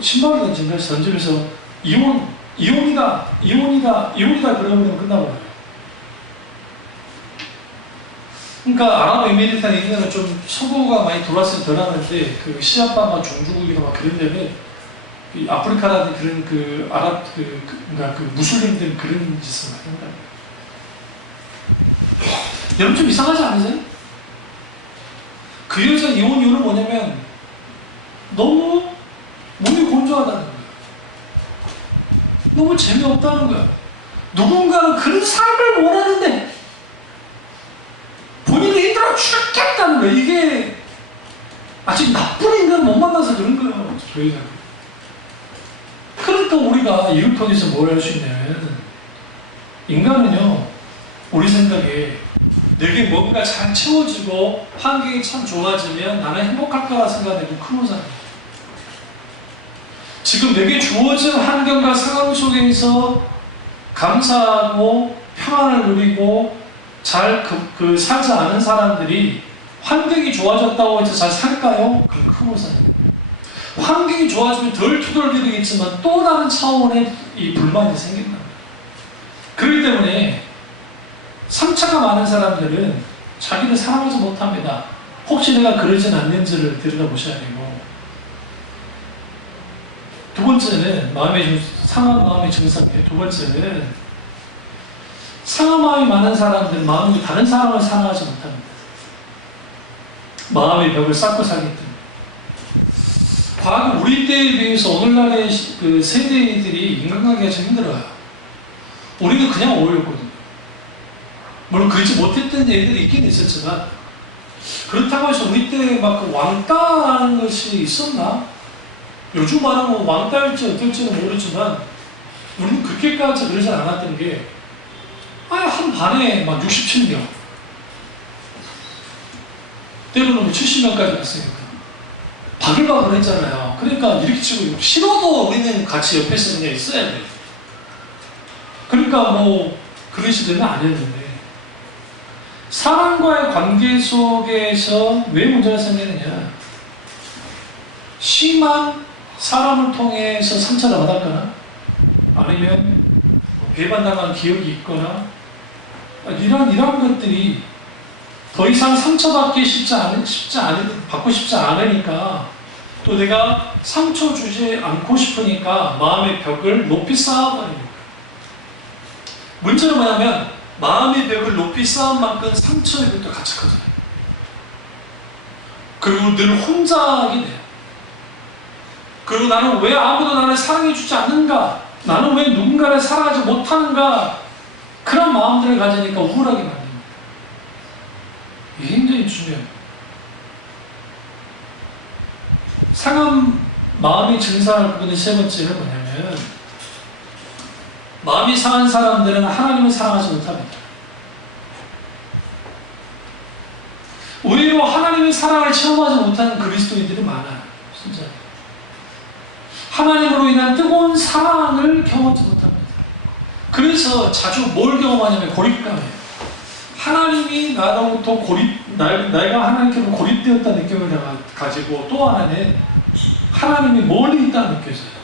신발을 던지면서 이혼이다 그러면 끝나버려요. 그러니까 아랍에미리트나 이런 데는 좀 서구가 많이 돌았으면 덜 하는데 그 시아파나 종주국이나 막 그런 데는 이 아프리카라든 그런 그러니까 그 무슬림들 그런 짓을 많이 한다. 여러분 좀 이상하지 않으세요? 그 여자 이혼 이유는 뭐냐면 너무 몸이 건조하다는 거예요. 너무 재미없다는 거예요. 누군가는 그런 삶을 원하는데 본인이 힘들어 죽겠다는 거예요. 이게 아직 나쁜 인간 못 만나서 그런 거예요. 저희가. 그러니까 우리가 이를 통해서 뭘 할 수 있냐면 인간은요 우리 생각에 내게 뭔가 잘 채워지고 환경이 참 좋아지면 나는 행복할 거라 생각하고 큰 오산이에요. 지금 내게 주어진 환경과 상황 속에서 감사하고 평안을 누리고 잘 살지 않은 사람들이 환경이 좋아졌다고 해서 잘 살까요? 그건 큰 오산입니다. 환경이 좋아지면 덜 투덜거리겠지만 또 다른 차원의 이 불만이 생긴다. 그렇기 때문에 상처가 많은 사람들은 자기를 사랑하지 못합니다. 혹시 내가 그러진 않는지를 들여다보셔야 되고, 두 번째는 상한 마음의 증상이에요. 두 번째는 상한 마음이 많은 사람들은 마음이 다른 사람을 사랑하지 못합니다. 마음의 벽을 쌓고 살기 때문에. 과거 우리 때에 비해서 오늘날의 그 세대들이 인간관계가 좀 힘들어요. 우리는 그냥 어울렸거든요. 물론 그러지 못했던 애들이 있긴 있었지만, 그렇다고 해서 우리 때 막 그 왕따라는 것이 있었나? 요즘 말하면 왕따일지 어떨지는 모르지만, 우리는 그렇게까지 그러지 않았던 게, 한 반에 막 67명, 때로는 70명까지 갔으니까. 바글바글 했잖아요. 그러니까 이렇게 치고, 싫어도 우리는 같이 옆에서 그냥 있어야 돼요. 그러니까 뭐, 그런 시대는 아니었는데, 사람과의 관계 속에서 왜 문제가 생기느냐? 심한 사람을 통해서 상처를 받았거나, 아니면 배반당한 기억이 있거나, 이런 것들이 더 이상 상처받고 싶지 않으니까, 또 내가 상처 주지 않고 싶으니까 마음의 벽을 높이 쌓아버립니다. 문제는 뭐냐면, 마음의 벽을 높이 쌓은 만큼 상처의 벽도 같이 커져요. 그리고 늘 혼자 하게 돼요. 그리고 나는 왜 아무도 나를 사랑해주지 않는가? 나는 왜 누군가를 사랑하지 못하는가? 그런 마음들을 가지니까 우울하게 만듭니다. 이게 굉장히 중요해요. 상한 마음이 증상을 부르는 세 번째는 뭐냐면, 마음이 상한 사람들은 하나님을 사랑하지 못합니다. 의외로 하나님의 사랑을 체험하지 못하는 그리스도인들이 많아요. 진짜. 하나님으로 인한 뜨거운 사랑을 경험하지 못합니다. 그래서 자주 뭘 경험하냐면 고립감이에요. 하나님이 나로부터 내가 하나님께로 고립되었다는 느낌을 가지고, 또 하나는 하나님이 멀리 있다는 느껴져요.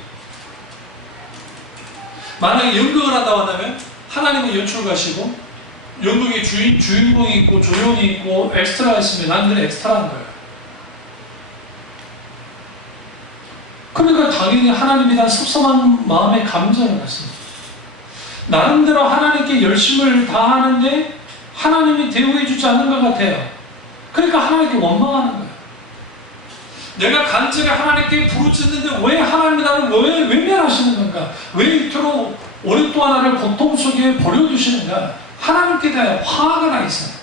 만약에 연극을 하다 한다면 하나님은 연출 가시고, 연극의 주인공이 있고 조연이 있고 엑스트라가 있으면 남들은 엑스트라인 거예요. 그러니까 당연히 하나님에 대한 섭섭한 마음의 감정을 갖습니다. 나름대로 하나님께 열심을 다하는데 하나님이 대우해주지 않는 것 같아요. 그러니까 하나님께 원망하는 거예요. 내가 간절히 하나님께 부르짖는데 왜 하나님이 나를 왜 외면하시는 건가? 왜 이토록 오랫동안 나를 고통 속에 버려두시는가? 하나님께 대한 화가 나 있어요.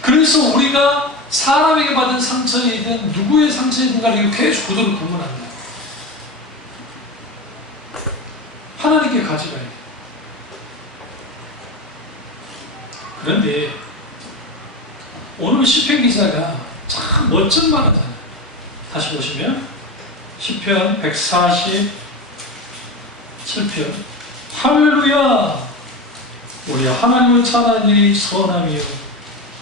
그래서 우리가 사람에게 받은 상처이든 누구의 상처이든가를 계속 구도를 구분합니다. 하나님께 가져가야 돼요. 그런데 오늘 시편 기자가 참 멋진 말을 하잖아요. 다시 보시면 시편 147편, 할렐루야, 우리 하나님을 찬양하는 일이 선함이요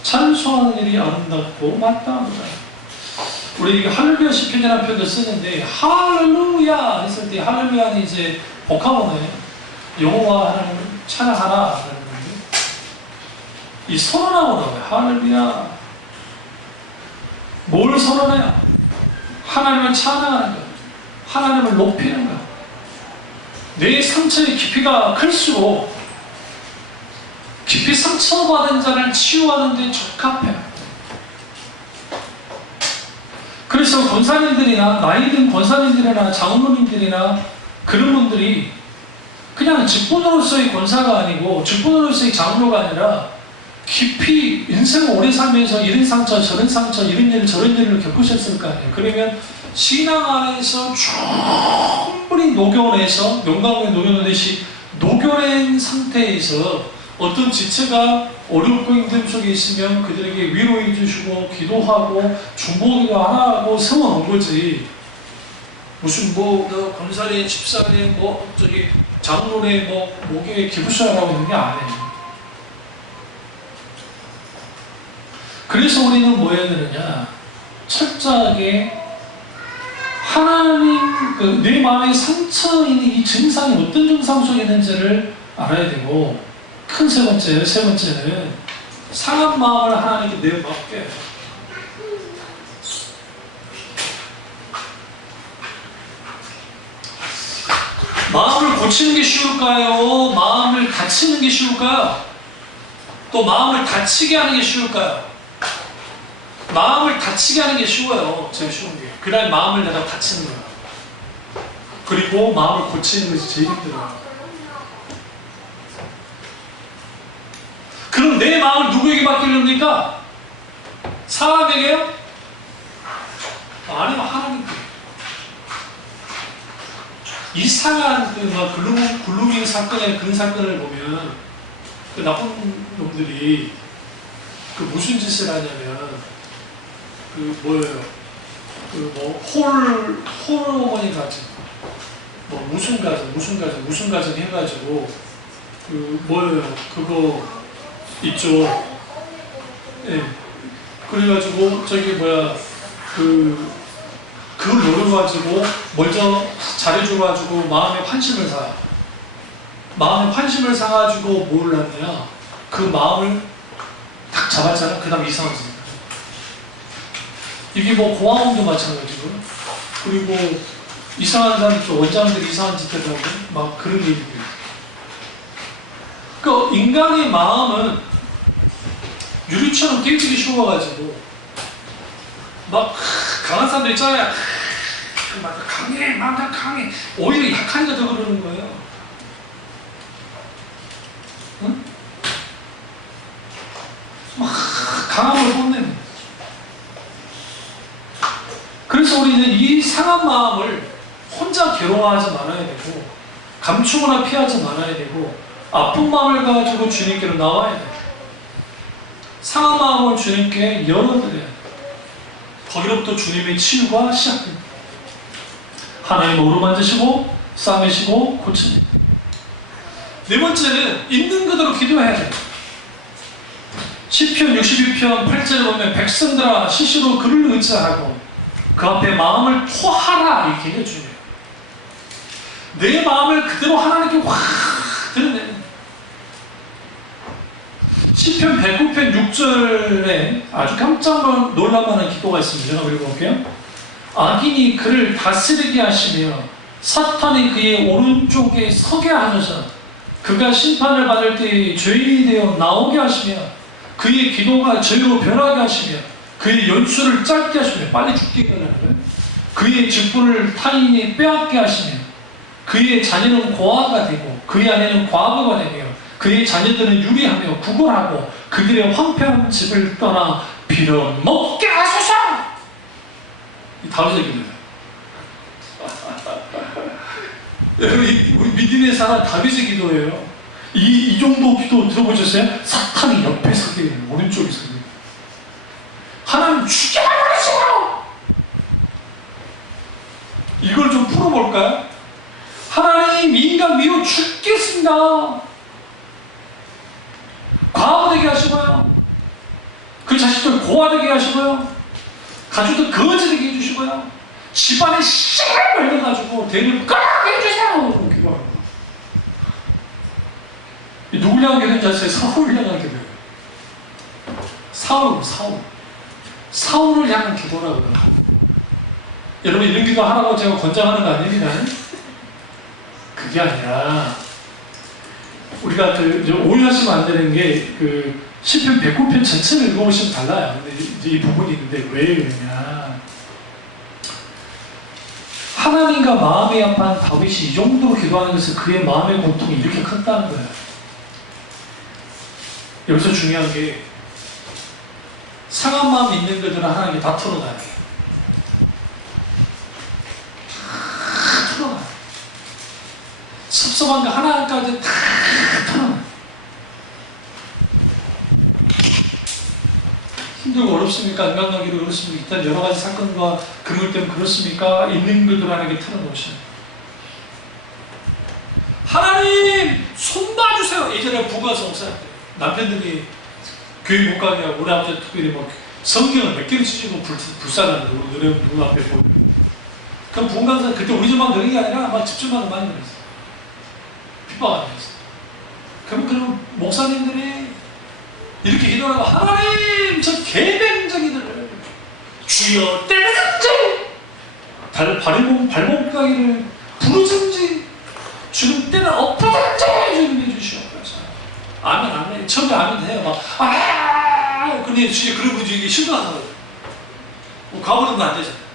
찬송하는 일이 아름답고 마땅하다. 우리 이게 할렐루야 시편이라는 표현을 쓰는데, 할렐루야 했을 때 할렐루야는 이제 복합어네요. 여호와 하나님을 찬양하라 라는 건데, 이 선언하고 나와요. 할렐루야. 뭘 선언해요? 하나님을 찬양하는 것, 하나님을 높이는 것. 내 상처의 깊이가 클수록 깊이 상처받은 자를 치유하는 데 적합해요. 그래서 권사님들이나 나이 든 권사님들이나 장로님들이나 그런 분들이 그냥 직분으로서의 권사가 아니고 직분으로서의 장로가 아니라 깊이 인생을 오래 살면서 이런 상처 저런 상처 이런 일 저런 일을 겪으셨을 거 아니에요. 그러면 신앙 안에서 충분히 녹여내서 용광로에 녹여내듯이 녹여낸 상태에서 어떤 지체가 어렵고 힘듦 속에 있으면 그들에게 위로해 주시고 기도하고 중보기도 하고 세워놓은 거지. 무슨 권사님, 집사님, 장로네, 목에 기부수하라고 있는 게 아니에요. 그래서 우리는 뭐 해야 되느냐? 철저하게 하나님 내 마음에 상처 있는 이 증상이 어떤 증상 속에 있는지를 알아야 되고, 큰 세 번째는 상한 마음을 하나님께 내어맡겨야 돼요. 마음을 고치는 게 쉬울까요? 마음을 다치는 게 쉬울까요? 또 마음을 다치게 하는 게 쉬울까요? 마음을 다치게 하는 게 쉬워요. 제일 쉬운 게. 그 다음에 마음을 내가 다치는 거야. 그리고 마음을 고치는 것이 제일 힘들어요. 그럼 내 마음을 누구에게 맡기렵니까? 사람에게요? 아니요, 하나님께. 이상한 글루밍 사건의 그 사건을 보면 그 나쁜 놈들이 그 무슨 짓을 하냐면 그 뭐예요? 그 뭐 홀어머니 가정, 뭐 무슨 가정 해가지고 그 뭐예요? 그거 있죠. 예. 그래가지고 저기 뭐야 그걸 노려가지고 먼저 잘해줘가지고 마음에 환심을 사요. 마음에 환심을 사가지고 뭘 하냐? 그 마음을 딱 잡았잖아. 그 다음 이상한 짓. 이게 뭐 공화원도 마찬가지고, 그리고 이상한 사람들, 원장들이 이상한 짓 하고 막 그런 얘기들. 그 인간의 마음은 유리처럼 깨지기 쉬워가지고 막 강한 사람들 있잖아요. 막 강해, 오히려 약하니까 더 그러는 거예요. 응? 막 강함을 뽐내는 거예요. 그래서 우리는 이 상한 마음을 혼자 괴로워하지 말아야 되고, 감추거나 피하지 말아야 되고, 아픈 마음을 가지고 주님께로 나와야 돼요. 상한 마음을 주님께 열어드려야 돼요. 거기로부터 주님의 치유가 시작됩니다. 하나님 어루만지시고 싸매시고 고칩니다. 네 번째는 있는 그대로 기도해야 돼요. 시편 62편 8절에 보면 백성들아 시시로 그를 의지하고 그 앞에 마음을 토하라 이렇게 해주네요. 내 마음을 그대로 하나님께 확 드러내는. 시편 109편 6절에 아주 깜짝 놀랄만한 기도가 있습니다. 제가 읽어볼게요. 악인이 그를 다스리게 하시며 사탄이 그의 오른쪽에 서게 하셔서 그가 심판을 받을 때 죄인이 되어 나오게 하시며 그의 기도가 죄로 변하게 하시며 그의 연수를 짧게 하시며 빨리 죽게 하는 거예요. 그의 직분을 타인이 빼앗게 하시며 그의 자녀는 고아가 되고 그의 아내는 과부가 되며 그의 자녀들은 유리하며 구걸하고 그들의 황폐한 집을 떠나 빌어먹게 하소서. 이 다윗의 기도예요. 여러분 우리 믿음의 사람 다윗의 기도예요. 이 정도 기도 들어보셨어요? 사탄이 옆에 서게 돼요. 오른쪽에 서게 돼요. 하나님 죽여만 버리세요. 이걸 좀 풀어볼까요? 하나님 이 인간 미워 죽겠습니다. 과부되게 하시고요. 그 자식들 고아되게 하시고요. 가족들 거지되게 해주시고요. 집안에 씨발 걸려가지고 대를 끄라게 해주세요. 기도하는 거예요. 누굴 향한 기도인지 아세요? 사울을 향한 기도예요. 사울을 향한 기도라고요. 여러분 이런 기도 하라고 제가 권장하는 거 아닙니다. 그게 아니라 우리가 오해하시면 안 되는 게 시편 109편 전체를 읽어보시면 달라요. 근데 이제 이 부분이 있는데 왜 그러냐? 하나님과 마음이 아파한 다윗이 이 정도로 기도하는 것은 그의 마음의 고통이 이렇게 컸다는 거예요. 여기서 중요한 게 상한 마음 있는 것들은 하나님께 다 털어놔야 돼요. 다 털어놔요. 섭섭한 거 하나까지 다 털어놔요. 힘들고 어렵습니까? 안 만나기로 그렇습니까? 일단 여러 가지 사건과 그물 때문에 그렇습니까? 있는 것들 하나님께 털어놓으셔요. 하나님 손 놔주세요. 예전에 부부가 성사할 때 남편들이 교회 못 가게 하고 우리 아버지 특별히 막 성경을 몇 개를 치시고 불쌍한데 우리 눈 앞에 보이고 그 부흥강사 그때 우리 집만 그런 게 아니라 아마 집집마다 많이 그랬어요. 핍박하는 거였어요. 그럼 목사님들이 이렇게 기도하고 하나님 저 계명적이들을 주여 때려든지 발목가기를 부르든지 주는 때는 엎어든지 주님 해주시옵소서. 아멘. 처음에 아멘 해요. 근데 진짜 그런 분이 이게 실수하는 거예요. 가버리면 안 되잖아요.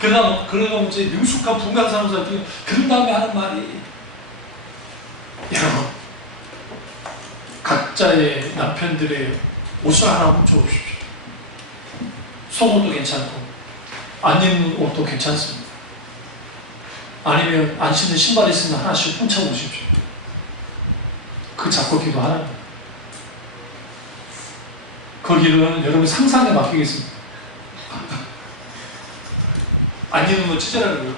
그러다 이제 능숙한 분간 사람들 그런 다음에 하는 말이 여러분 각자의 남편들의 옷을 하나 훔쳐오십시오. 속옷도 괜찮고 안 입는 옷도 괜찮습니다. 아니면 안 신는 신발 있으면 하나씩 훔쳐오십시오. 그 잡고 기도하는 거예요. 거기는 여러분 상상에 맡기겠습니다. 안 입는 거 찢어라는 거예요.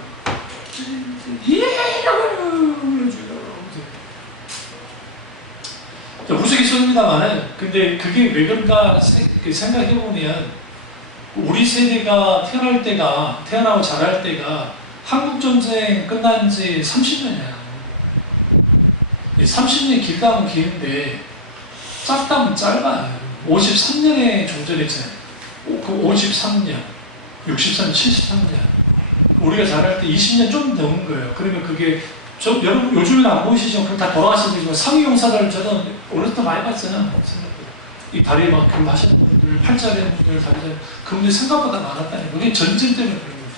우스갯소리입니다만 근데 그게 왜 그런가 생각해보면 우리 세대가 태어나고 자랄 때가 한국전쟁 끝난 지 30년이야. 30년이 길다면 기는데 짧다면 짧아요. 53년에 종전했잖아요. 그 53년, 63년, 73년. 우리가 자랄 때 20년 좀 넘은 거예요. 그러면 그게 여러분 요즘에는 안 보이시죠? 그럼 다 돌아가신 분이지만 상위용사들 저는 어렸을 때 많이 봤잖아요. 이 다리에 막 하시는 분들, 팔자리 하는 분들, 다리자리 그분들이 생각보다 많았다니. 그게 전쟁 때문에 그런 거예요.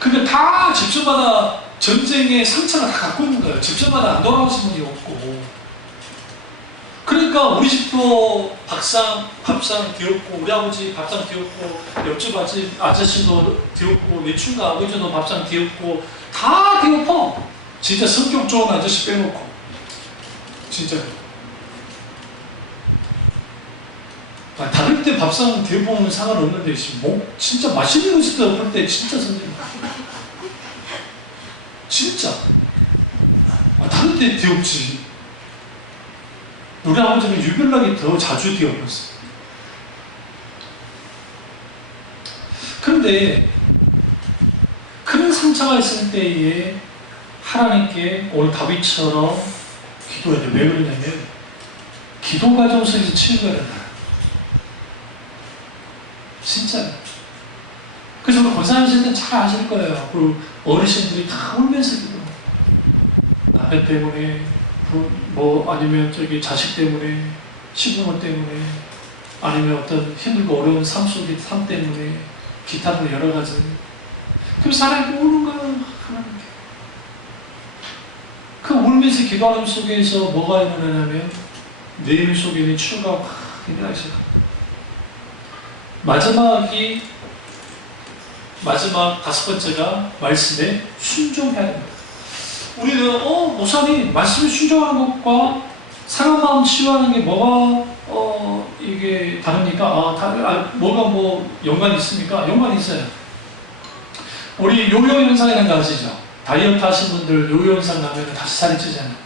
근데 다 집집마다 전쟁의 상처를 다 갖고 있는 거예요. 집집마다 안 돌아오신 분이 없고. 그러니까 우리 집도 밥상 뒤엎고, 우리 아버지 밥상 뒤엎고, 옆집 아저씨도 뒤엎고, 내 친구 아버지도 밥상 뒤엎고, 다 뒤엎어. 진짜 성격 좋은 아저씨 빼놓고. 진짜. 다를 때 밥상 뒤엎으면 상관없는데, 진짜 맛있는 음식 덮을 때 진짜 선생님. 진짜. 다를 때 뒤엎지. 우리 아버지는 유별나게 더 자주 뒤엎었어요. 그런데 그런 상처가 있을 때에 하나님께 오늘 다윗처럼 기도해야 돼요. 왜 그러냐면 기도 과정 속에서 치유가 일어나요. 진짜요. 그래서 우리 권사님들 때는 잘 아실 거예요. 그리고 어르신들이 다 울면서 기도해요. 남편 때문에 아니면 자식 때문에, 시부모 때문에, 아니면 어떤 힘들고 어려운 삶 때문에, 기타 등 여러 가지. 그래서 하나님께 우는 거예요, 하나님께. 그 울면서 기도하는 속에서 뭐가 일어나냐면, 내 속에는 치유가 확 일어나죠. 마지막 5번째가 말씀에 순종해야 됩니다. 우리는 목사님 말씀에 순종하는 것과 상한 마음 치유하는 게 뭐가 이게 다릅니까? 뭐가 연관이 있습니까? 연관이 있어요. 우리 요요 현상이라는 거 아시죠? 다이어트 하신 분들 요요 현상 나면 다시 살이 찌잖아요.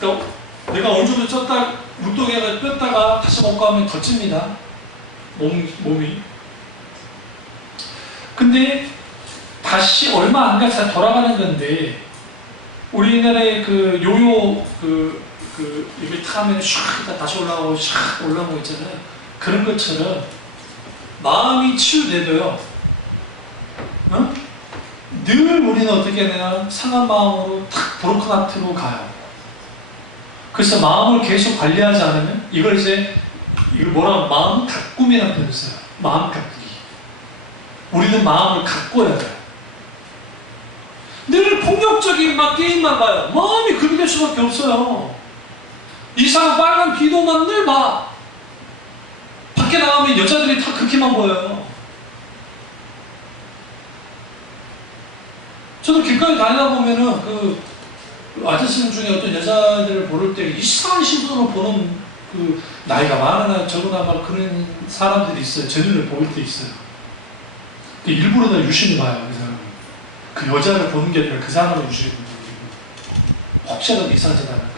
그러니까 내가 어느 정도 쪘다 운동해가 뺐다가 다시 먹고 하면 더 찝니다. 몸이. 근데 다시 얼마 안 가서 돌아가는 건데 우리나라에 그 요요 이렇게 타면 샥 다시 올라오고 샥 올라오고 있잖아요. 그런 것처럼 마음이 치유돼도요. 늘 우리는 어떻게 하냐 상한 마음으로 탁 브로큰 하트로 가요. 그래서 마음을 계속 관리하지 않으면 이걸 마음 가꿈이라는 표현을 써요. 마음 가꾸기. 우리는 마음을 가꿔야 돼요. 늘 폭력적인 게임만 봐요. 마음이 그렇게 될 수밖에 없어요. 이상한 빨간 비도만 늘 봐. 밖에 나가면 여자들이 다 그렇게만 보여요. 저도 길가에 다니다 보면은 그 아저씨들 중에 어떤 여자들을 보를 때 이상한 시선으로 보는 그 나이가 많으나 적으나 막 그런 사람들이 있어요. 제 눈을 보일 때 있어요. 일부러 다 유심히 봐요. 그 사람은. 그 여자를 보는 게 아니라 그 사람을 유심히 보는 거예요. 혹시라도 이상한 짓 안 할까.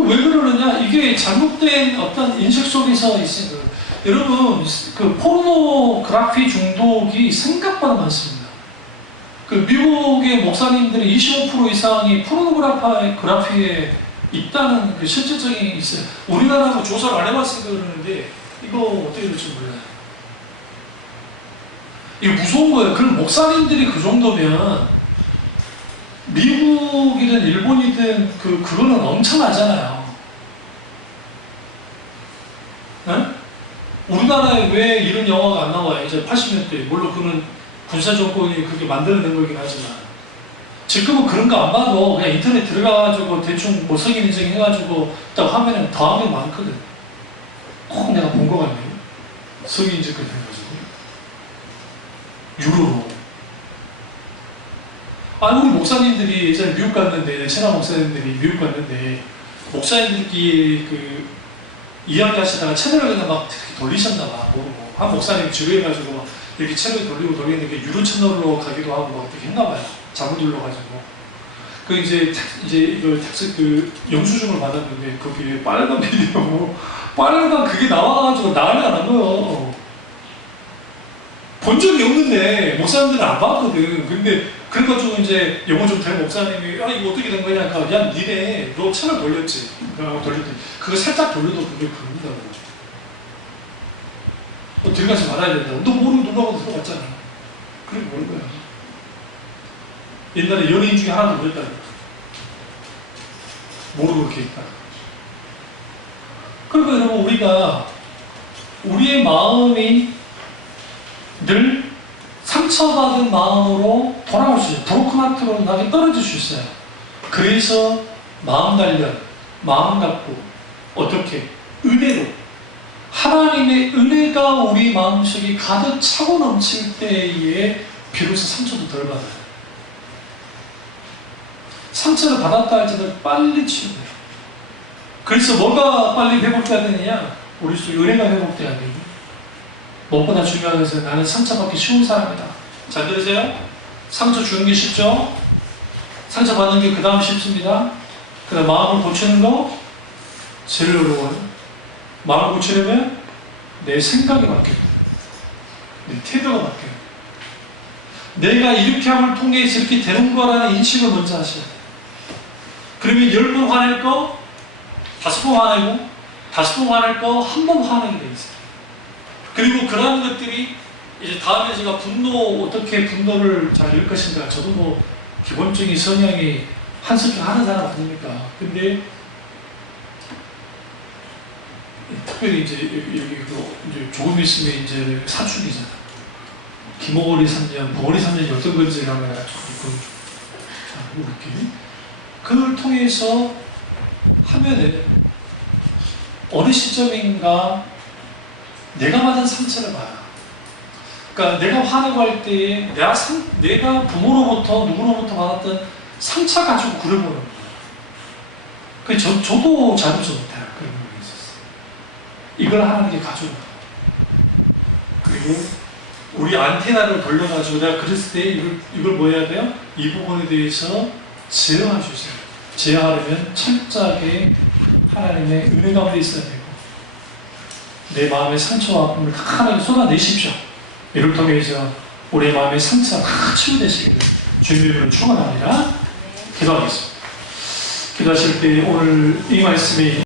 왜 그러느냐? 이게 잘못된 어떤 인식 속에서 있으니까 여러분, 그 포르노그래피 중독이 생각보다 많습니다. 그 미국의 목사님들의 25% 이상이 포르노그래피에 있다는 그 실질적인 게 있어요. 우리나라하고 조사를 안 해봤으니까 그러는데 이거 어떻게 될지 몰라요. 이거 무서운 거예요. 그럼 목사님들이 그 정도면 미국이든 일본이든 그거는 엄청나잖아요. 네? 우리나라에 왜 이런 영화가 안 나와요? 이제 80년대. 물론 그는 군사 정권이 그렇게 만들어낸 거긴 하지만 지금은 그런 거 안 봐도 그냥 인터넷 들어가가지고 대충 뭐 성인 인증 해가지고 딱 하면은 더한 게 많거든. 꼭 내가 본 거 같네요. 성인 인증까지 해가지고 유로로. 아니 우리 목사님들이 예전에 미국 갔는데 체나 목사님들이 미국 갔는데 목사님들끼리 그 이야기하시다가 채널을 그냥 막 돌리셨나봐. 모르고 한 목사님 지루해가지고 막 이렇게 채널 돌리고 돌리는 게 유료 채널로 가기도 하고 막 어떻게 했나봐요. 잘못 눌러가지고. 그 이제 이걸 텍스 그 영수증을 받았는데 거기에 빨간 비디오 빨간 그게 나와가지고 난리 안 난 거예요. 본 적이 없는데 목사님들은 안 봤거든. 근데 그래가지고 이제 영어 좀 된 목사님이 아 이거 어떻게 된 거냐 하니까 야 니네 너 채널 돌렸지? 돌렸더니 그거 살짝 돌려도 그게 그런다고. 들어가지 말아야 된다. 너 모르고 누가 들어갔잖아. 그래 모르는 거야. 옛날에 연예인 중에 하나도 그랬다니까. 모르고 그렇게 있다. 그러니까 여러분 우리가 우리의 마음이 늘 상처받은 마음으로 돌아올 수 있어요. 브로큰 하트로 나중에 떨어질 수 있어요. 그래서 마음 단련, 마음 갖고 어떻게 은혜로 하나님의 은혜가 우리 마음속에 가득 차고 넘칠 때에 비로소 상처도 덜 받아요. 상처를 받았다 할지라도 빨리 치유돼요. 그래서 뭐가 빨리 회복돼야 되느냐? 우리 속에 은혜가 회복돼야 돼요. 무엇보다 중요한 것은 나는 상처받기 쉬운 사람이다. 잘 들으세요? 상처 주는 게 쉽죠? 상처받는 게 그 다음 쉽습니다. 그 다음 마음을 고치는 거 제일 어려워요. 마음을 고치려면 내 생각이 바뀌어요. 내 태도가 바뀌어요. 내가 이렇게 함을 통해서 이렇게 되는 거라는 인식을 먼저 하셔야 돼요. 그러면 10번 화낼 거 5번 화내고 5번 화낼 거 1번 화내게 돼 있어요. 그리고 그러한 것들이 이제 다음에 제가 어떻게 분노를 잘 낼 것인가. 저도 뭐 기본적인 성향이 한석형 하는 사람 아닙니까? 근데 특별히 이제 여기 이제 조금 있으면 이제 사춘기잖아. 기머거리 3년, 버거리 3년이 어떤 건지 하면 이렇게 그걸 통해서 하면은 어느 시점인가 내가 받은 상처를 봐요. 그러니까 내가 화내고 할 때에 내가 부모로부터 누구로부터 받았던 상처 가지고 그려보는 거예요. 저도 자동차 못해요. 그런 부분이 있었어요. 이걸 하나님께 가져오는 거예요. 그리고 우리 안테나를 돌려가지고 내가 그랬을 때 이걸 뭐 해야 돼요? 이 부분에 대해서 제어해 주세요. 제어하려면 철저하게 하나님의 은혜 가운데 있어야 되고 내 마음의 상처와 아픔을 다 하나님께 쏟아내십시오. 이를 통해서 우리의 마음의 상처가 다 치유되시기를 주님으로 축원합니다. 기도하겠습니다. 기도하실 때 오늘 이 말씀이